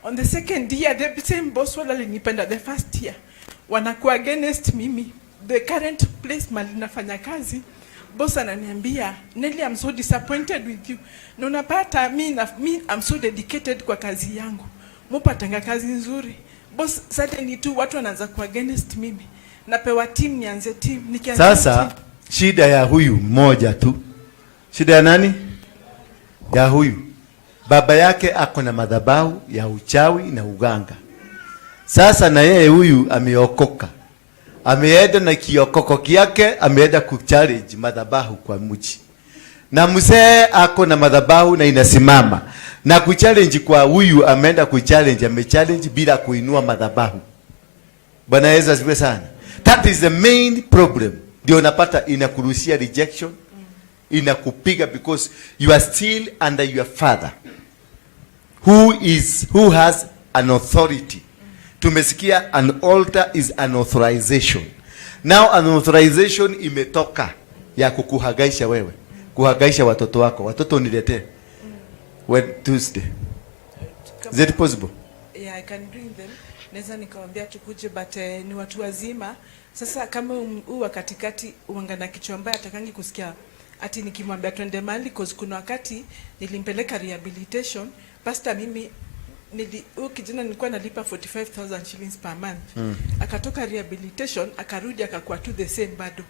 On the second year the same boss walinipenda the first year. Wanakuwa against mimi. The current place mali nafanya kazi, boss ananiambia, Nelly, I'm so disappointed with you. Na unapata mimi I'm so dedicated kwa kazi yangu. Mupatanga kazi nzuri. Boss suddenly tu watu wanaanza ku against mimi. Napewa team nianze team, nikianza sasa team. Shida ya huyu mmoja tu. Shida ya nani? Ya huyu. Baba yake ako na madhabahu ya uchawi na uganga. Sasa na yeye huyu ameokoka. Ameenda na kiokoko kiake, ameenda kuchallenge madhabahu kwa mji. Na mzee ako na madhabahu na inasimama. Na kuchallenge kwa huyu ameenda kuchallenge, amechallenge bila kuinua madhabahu. Bwana Yesu asifiwe sana. That is the main problem. Ndio unapata inakurushia rejection, inakupiga because you are still under your father. Who has an authority. Tumesikia an altar is an authorization. Now an authorization imetoka ya kukuhagaisha wewe. Kuhagaisha watoto wako. Watoto niletee. When Tuesday. Is it possible? Yeah, I can bring them. Naweza nikamwambia tukuje but ni watu wazima. Sasa kama huu katikati uangana kichwa mbaya atakangi kusikia ati nikimwambia twende mahali cause kuna wakati nilimpeleka rehabilitation. Pastor mimi huyu kijana nilikuwa nalipa 45,000 shillings per month. Akatoka rehabilitation akarudi akakuwa to the same bado.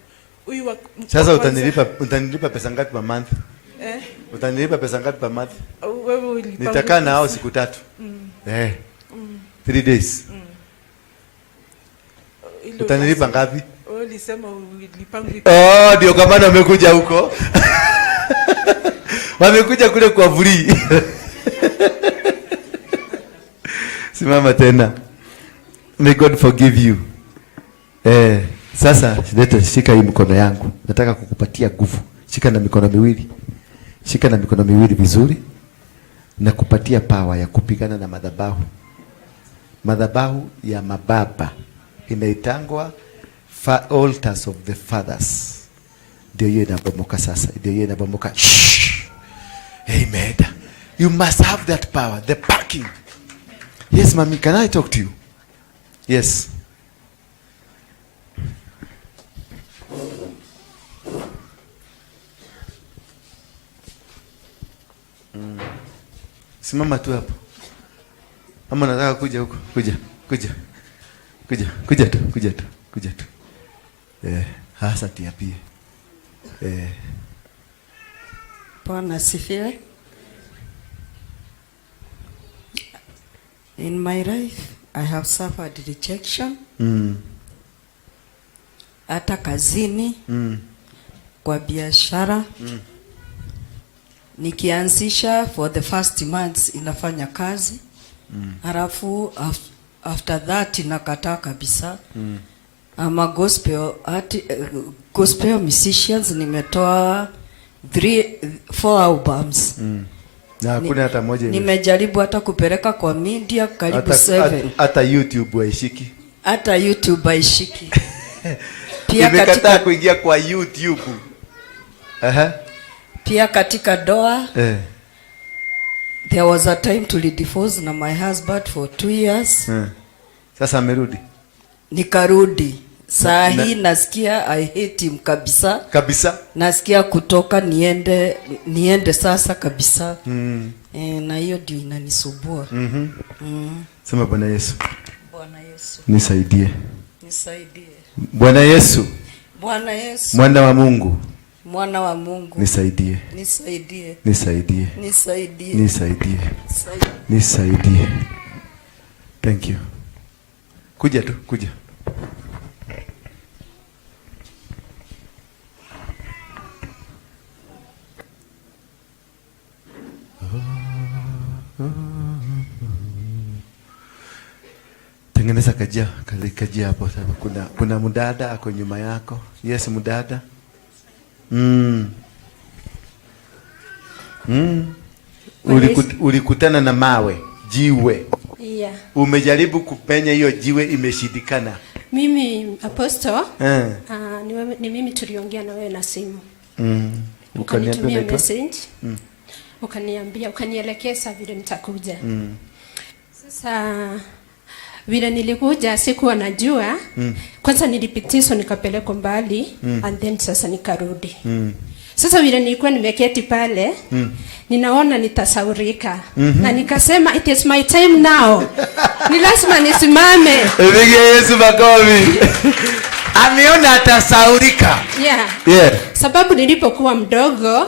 Huyu sasa utanilipa pesa ngapi per month? Utanilipa pesa ngapi per month? Wewe ulipa. Nitakaa na hao siku 3. 3 days. Utanilipa ngapi? Ulisema ulipa. Ndio kama wamekuja huko. Wamekuja kule kwa free. Simama tena. May God forgive you. Sasa shika hii mkono yangu. Nataka kukupatia nguvu. Shika na mikono miwili. Shika na mikono miwili vizuri. Na kupatia power ya kupigana na madhabahu. Madhabahu ya mababa inaitangwa altars of the fathers. Ndio hiyo inabomoka sasa. Ndio hiyo inabomoka. Amen. You must have that power, the backing. Yes, mommy, can I talk to you? Yes. Simama tu hapo. Ama nataka kuja huko. Kuja tu. Hasa tia pia. Bwana asifiwe. In my life, I have suffered rejection. Hata kazini, kwa biashara. Nikianzisha for the first months inafanya kazi. Halafu after that inakataa kabisa. I'm a gospel musicians, nimetoa 4 albums. Na hakuna hata moja nimejaribu hata kupeleka kwa media karibu 7. Hata YouTube haishiki. Hata YouTube haishiki. Pia nimekataa kuingia kwa YouTube. Pia katika doa. There was a time to divorce na my husband for 2 years. Sasa amerudi. Nikarudi. Saa hii nasikia I hate him kabisa. Kabisa. Nasikia kutoka niende sasa kabisa. Na hiyo ndio inanisumbua. Sema Bwana Yesu. Bwana Yesu. Nisaidie. Nisaidie. Bwana Yesu. Bwana Yesu. Mwana wa Mungu. Mwana wa Mungu. Nisaidie. Nisaidie. Nisaidie. Nisaidie. Nisaidie. Nisaidie. Thank you. Kuja tu, kuja. Tengeneza kajia hapo sababu kuna mdada ako nyuma yako. Yes, mdada. Ulikutana na mawe, jiwe. Yeah. Umejaribu kupenya hiyo jiwe, imeshindikana. Mimi Apostle, ni mimi tuliongea na wewe na simu. Ukanitumia message. Ukaniambia, ukanielekeza vile nitakuja. Sasa vile nilikuja sikuwa najua. Kwanza nilipitishwa nikapelekwa mbali and then sasa nikarudi. Sasa vile nilikuwa nimeketi pale, ninaona nitasaurika. Na nikasema it is my time now. Ni lazima nisimame. Epige Yesu makofi. Ameona atasaurika. Yeah. Sababu nilipokuwa mdogo,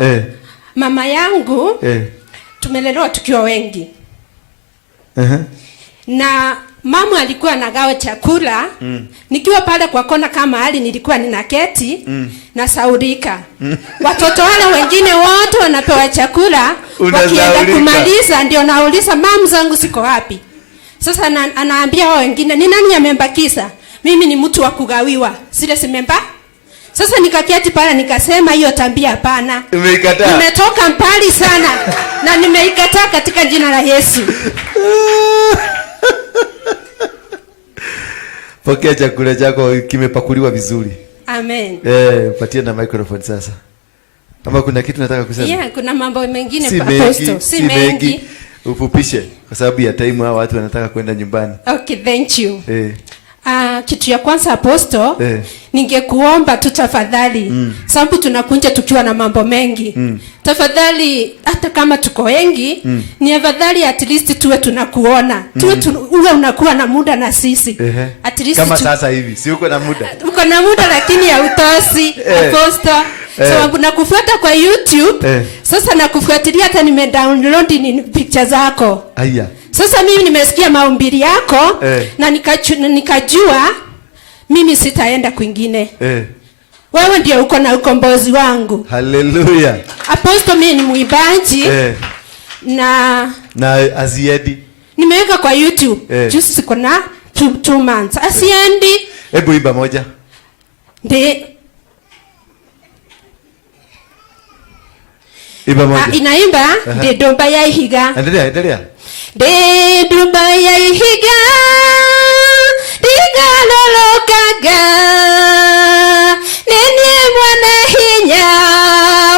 mama yangu tumelelewa tukiwa wengi. Na mama alikuwa anagawa chakula. Nikiwa pale kwa kona kama hali nilikuwa ninaketi na saurika. Watoto wale wengine wote wanapewa chakula, wakienda kumaliza ndio nauliza mama zangu siko wapi. Sasa anaambia wao wengine, ni nani amembakiza? Mimi ni mtu wa kugawiwa. Sile simemba. Sasa nikaketi pale nikasema hiyo tabia hapana. Umeikataa. Nimetoka mbali sana na nimeikataa katika jina la Yesu. Pokea chakula chako kimepakuliwa vizuri. Amen. Patia na microphone sasa. Kama kuna kitu nataka kusema. Yeah, kuna mambo mengine Apostle. Si mengi. Ufupishe kwa sababu ya time hao watu wanataka kwenda nyumbani. Okay, thank you. Kitu ya kwanza Apostle, ningekuomba tu tafadhali. Sababu tunakunja tukiwa na mambo mengi. Tafadhali hata kama tuko wengi, ni afadhali at least tuwe tunakuona. Uwe unakuwa na muda na sisi. At least kama sasa hivi, si uko na muda? Uko na muda lakini hautoshi Apostle. Sababu nakufuata kwa YouTube. Sasa nakufuatilia hata nimedownload ni pictures zako. Aya. Sasa mimi nimesikia mahubiri yako na nikajua mimi sitaenda kwingine. Wewe ndio uko na ukombozi wangu. Hallelujah. Apostle, mimi ni muimbaji na Aziedi. Nimeweka kwa YouTube. Just siko na 2 months. Asiendi. Hebu imba moja. Imba moja. Inaimba de domba ya ihiga. Endelea. De domba ya ihiga. Diga lolokaga. Nini mwana hinya.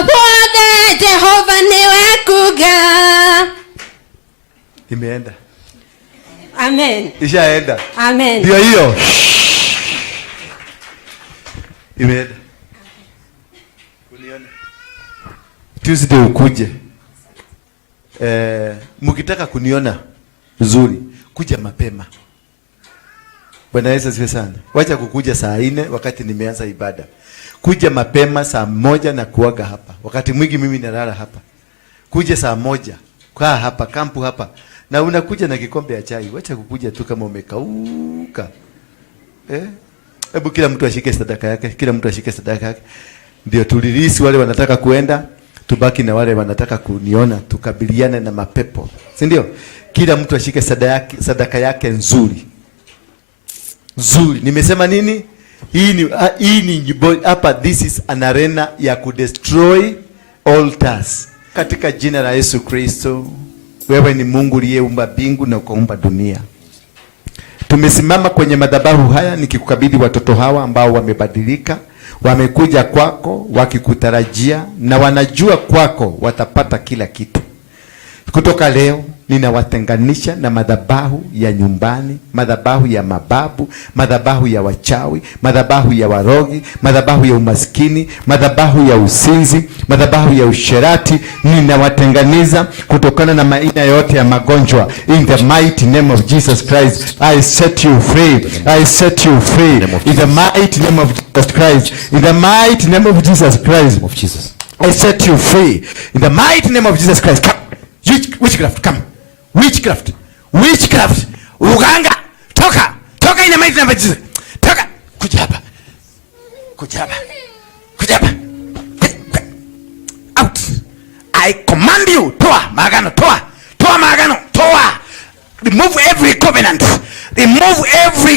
Bwana Jehova niwe kuga. Imeenda. Amen. Ishaenda. Amen. Ndio hiyo. Imeenda. Unione. Tuesday ukuje. Mkitaka kuniona nzuri, kuja mapema. Bwana Yesu asifiwe sana. Wacha kukuja saa 4 wakati nimeanza ibada. Kuja mapema saa 1 na kuaga hapa. Wakati mwingi mimi nalala hapa. Kuja saa 1, kaa hapa, kampu hapa. Na unakuja na kikombe ya chai. Wacha kukuja tu kama umekauka. Hebu kila mtu ashike sadaka yake, kila mtu ashike sadaka yake. Ndio tulirisi wale wanataka kuenda, tubaki na wale wanataka kuniona, tukabiliane na mapepo. Si ndio? Kila mtu ashike sadaka yake nzuri. Nzuri. Nimesema nini? Hii ni hapa, this is an arena ya kudestroy altars. Katika jina la Yesu Kristo, wewe ni Mungu uliyeumba mbingu na ukaumba dunia. Tumesimama kwenye madhabahu haya nikikukabidhi watoto hawa ambao wamebadilika, wamekuja kwako wakikutarajia na wanajua kwako watapata kila kitu. Kutoka leo ninawatenganisha na madhabahu ya nyumbani, madhabahu ya mababu, madhabahu ya wachawi, madhabahu ya warogi, madhabahu ya umaskini, madhabahu ya usinzi, madhabahu ya usherati. Ninawatenganiza kutokana na aina yote ya magonjwa. In the mighty name of Jesus Christ, I set you free. I set you free. In the mighty name of Jesus Christ. In the mighty name of Jesus Christ. I set you free. In the mighty name of Jesus Christ. Come. Witchcraft, come. Witchcraft. Uganga. Toka in the mighty name of Jesus. Toka. Kuja hapa. Out. I command you. Toa magano. Remove every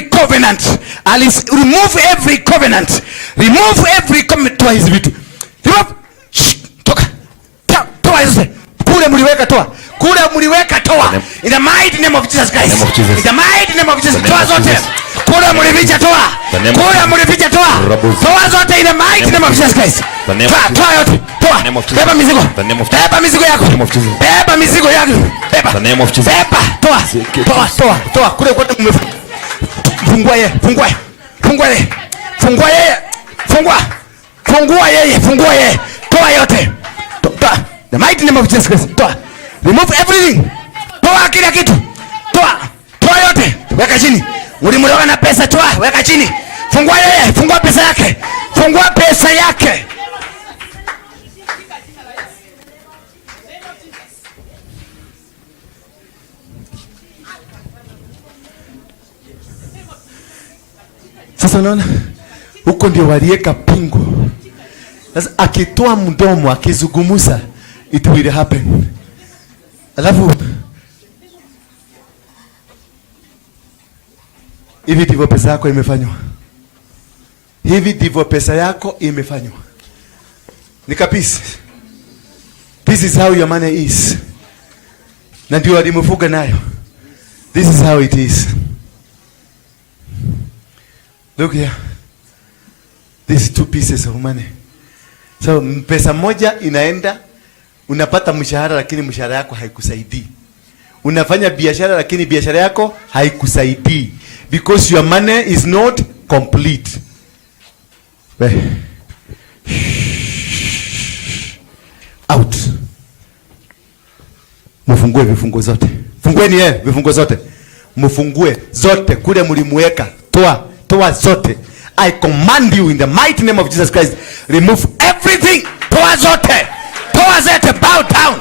covenant. Alice, remove every covenant. Toa hizi vitu. Toka. Kule mliweka toa. In the mighty name of Jesus Christ. In the mighty name of Jesus. Toa zote. Kule mlificha toa. Toa zote in the mighty name of Jesus Christ. Toa yote. Toa. Beba mizigo yako. Beba. Toa. Kule fungua yeye. Toa yote. Toa. The mighty name of Jesus Christ. Toa. Remove everything. Toa kila kitu. Toa yote. Weka chini. Ulimroga na pesa, toa, weka chini. Fungua yeye, fungua pesa yake. Sasa unaona? Huko ndio walieka pingu. Sasa akitoa mdomo, akizungumza, it will happen. Alafu hivi ndivyo pesa yako imefanywa. Ni kabisa. This is how your money is. Na ndio walimfuga nayo. This is how it is. Look here. These 2 pieces of money. So pesa moja inaenda, unapata mshahara lakini mshahara yako haikusaidii. Unafanya biashara lakini biashara yako haikusaidii. Because your money is not complete. Out. Mfungue vifungo zote. Fungueni vifungo zote. Mfungue zote kule mlimuweka. Toa zote. I command you in the mighty name of Jesus Christ, remove everything. Toa zote. Bow down.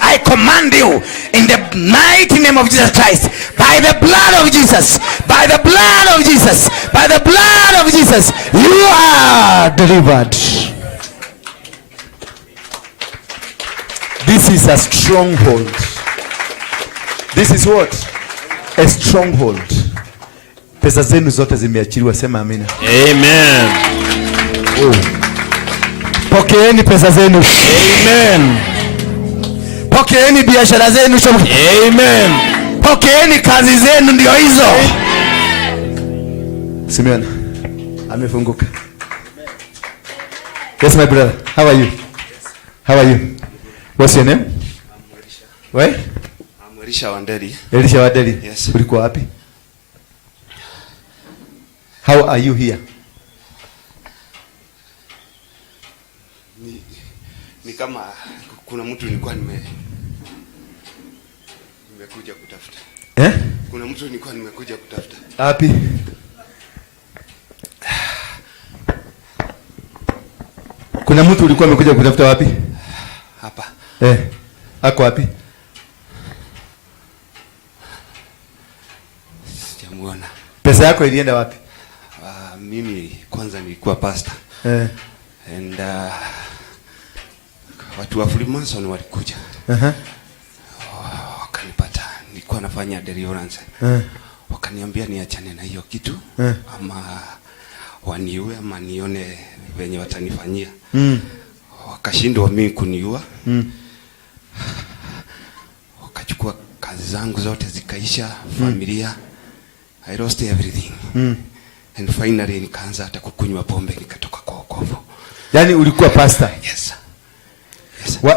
I command you in the mighty name of Jesus Christ, by the blood of Jesus, you are delivered. This is a stronghold. This is what? A stronghold. Pesa zenu zote zimeachiliwa, sema amina. Amen. Pokeeni pesa zenu. Amen. Pokeeni biashara zenu. Amen. Pokeeni kazi zenu, ndio hizo. Simeona amefunguka. Yes my brother, how are you? What's your name? Where? I'm Elisha Wanderi. Yes. Ulikuwa wapi? How are you here? Ni kama kuna mtu nilikuwa nimekuja kutafuta. Kuna mtu nilikuwa nimekuja kutafuta. Wapi? Kuna mtu ulikuwa umekuja kutafuta wapi? Hapa. Ako wapi? Sijamuona. Pesa yako ilienda wapi? Mimi kwanza nilikuwa pastor. And watu wa Freemason walikuja. Wakanipata, nilikuwa nafanya deliverance. Wakaniambia niachane na hiyo kitu ama waniue ama nione wenye watanifanyia. Wakashindwa mimi kuniua. Wakachukua kazi zangu zote zikaisha, familia. I lost everything. And finally nikaanza hata kukunywa pombe, nikatoka kwa wokovu. Yaani ulikuwa pastor? Yes.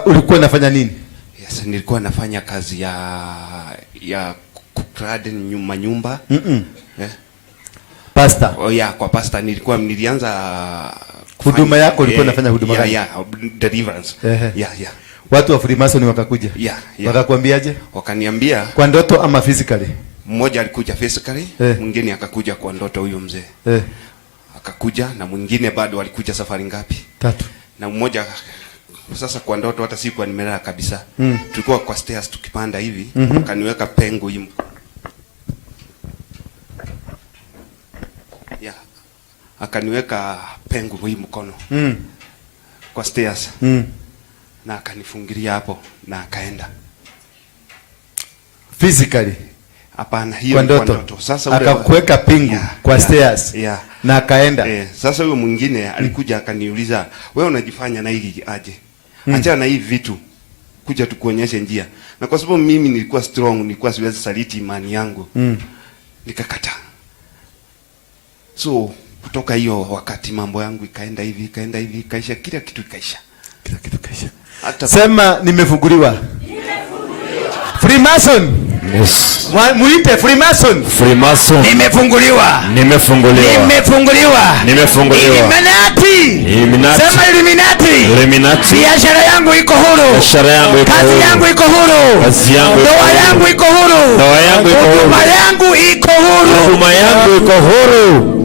Ulikuwa unafanya nini? Yes, nilikuwa nafanya kazi ya kukrade nyumba. Pastor. Oh yeah, kwa pastor nilianza huduma yako ulikuwa unafanya huduma gani? Deliverance. Yeah. Watu wa Freemason wakakuja. Wakakwambiaje? Wakaniambia kwa ndoto ama physically? Mmoja alikuja physically, mwingine akakuja kwa ndoto huyo mzee. Akakuja na mwingine bado alikuja safari ngapi? 3. Na mmoja sasa kwa ndoto hata sikuwa nimelala kabisa. Tulikuwa kwa stairs tukipanda hivi, akaniweka pengo hii. Akaniweka pengo hii mkono. Kwa stairs. Na akanifungilia hapo na akaenda. Physically? Hapana, hiyo kwa ndoto. Sasa akakuweka pingu kwa stairs. Na akaenda. Sasa huyo mwingine alikuja akaniuliza, wewe unajifanya na hili aje? Acha na hivi vitu. Kuja tukuonyeshe njia. Na kwa sababu mimi nilikuwa strong, nilikuwa siwezi saliti imani yangu. Nikakata. So kutoka hiyo wakati mambo yangu ikaenda hivi, ikaisha, kila kitu ikaisha. Sema nimefunguliwa. Freemason. Yes. Muite Freemason. Freemason. Nimefunguliwa. Illuminati. Sema Illuminati. Biashara yangu iko huru. Kazi yangu iko huru. Ndoa yangu iko huru. Huduma yangu iko huru.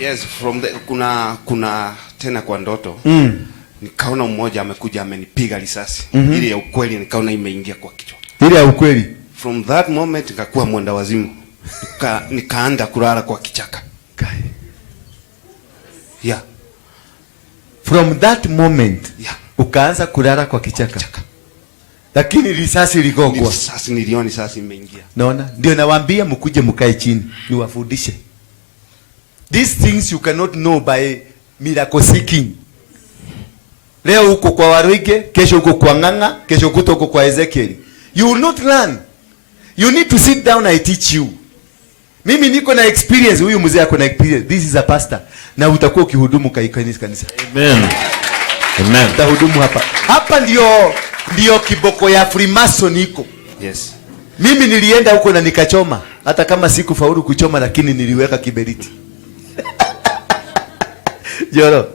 Yes, from the, kuna tena kwa ndoto. Nikaona mmoja amekuja amenipiga risasi. Ile ya ukweli nikaona imeingia kwa kichwa. Ile ya ukweli. From that moment nikakuwa mwenda wazimu. Nikaanza kulala kwa kichaka. From that moment ukaanza kulala kwa kichaka. Lakini risasi iligongwa. Niliona risasi imeingia. Naona ndio nawaambia mkuje mkae chini niwafundishe. These things you cannot know by miracle seeking. Leo uko kwa Waruige, kesho uko kwa Nganga, kesho kuto uko kwa Ezekiel. You will not learn. You need to sit down and I teach you. Mimi niko na experience, huyu mzee ako na experience. This is a pastor. Na utakuwa ukihudumu kanisa. Amen. Utahudumu hapa. Hapa ndio kiboko ya Freemason iko. Yes. Mimi nilienda huko na nikachoma. Hata kama sikufaulu kuchoma lakini niliweka kiberiti. Joro.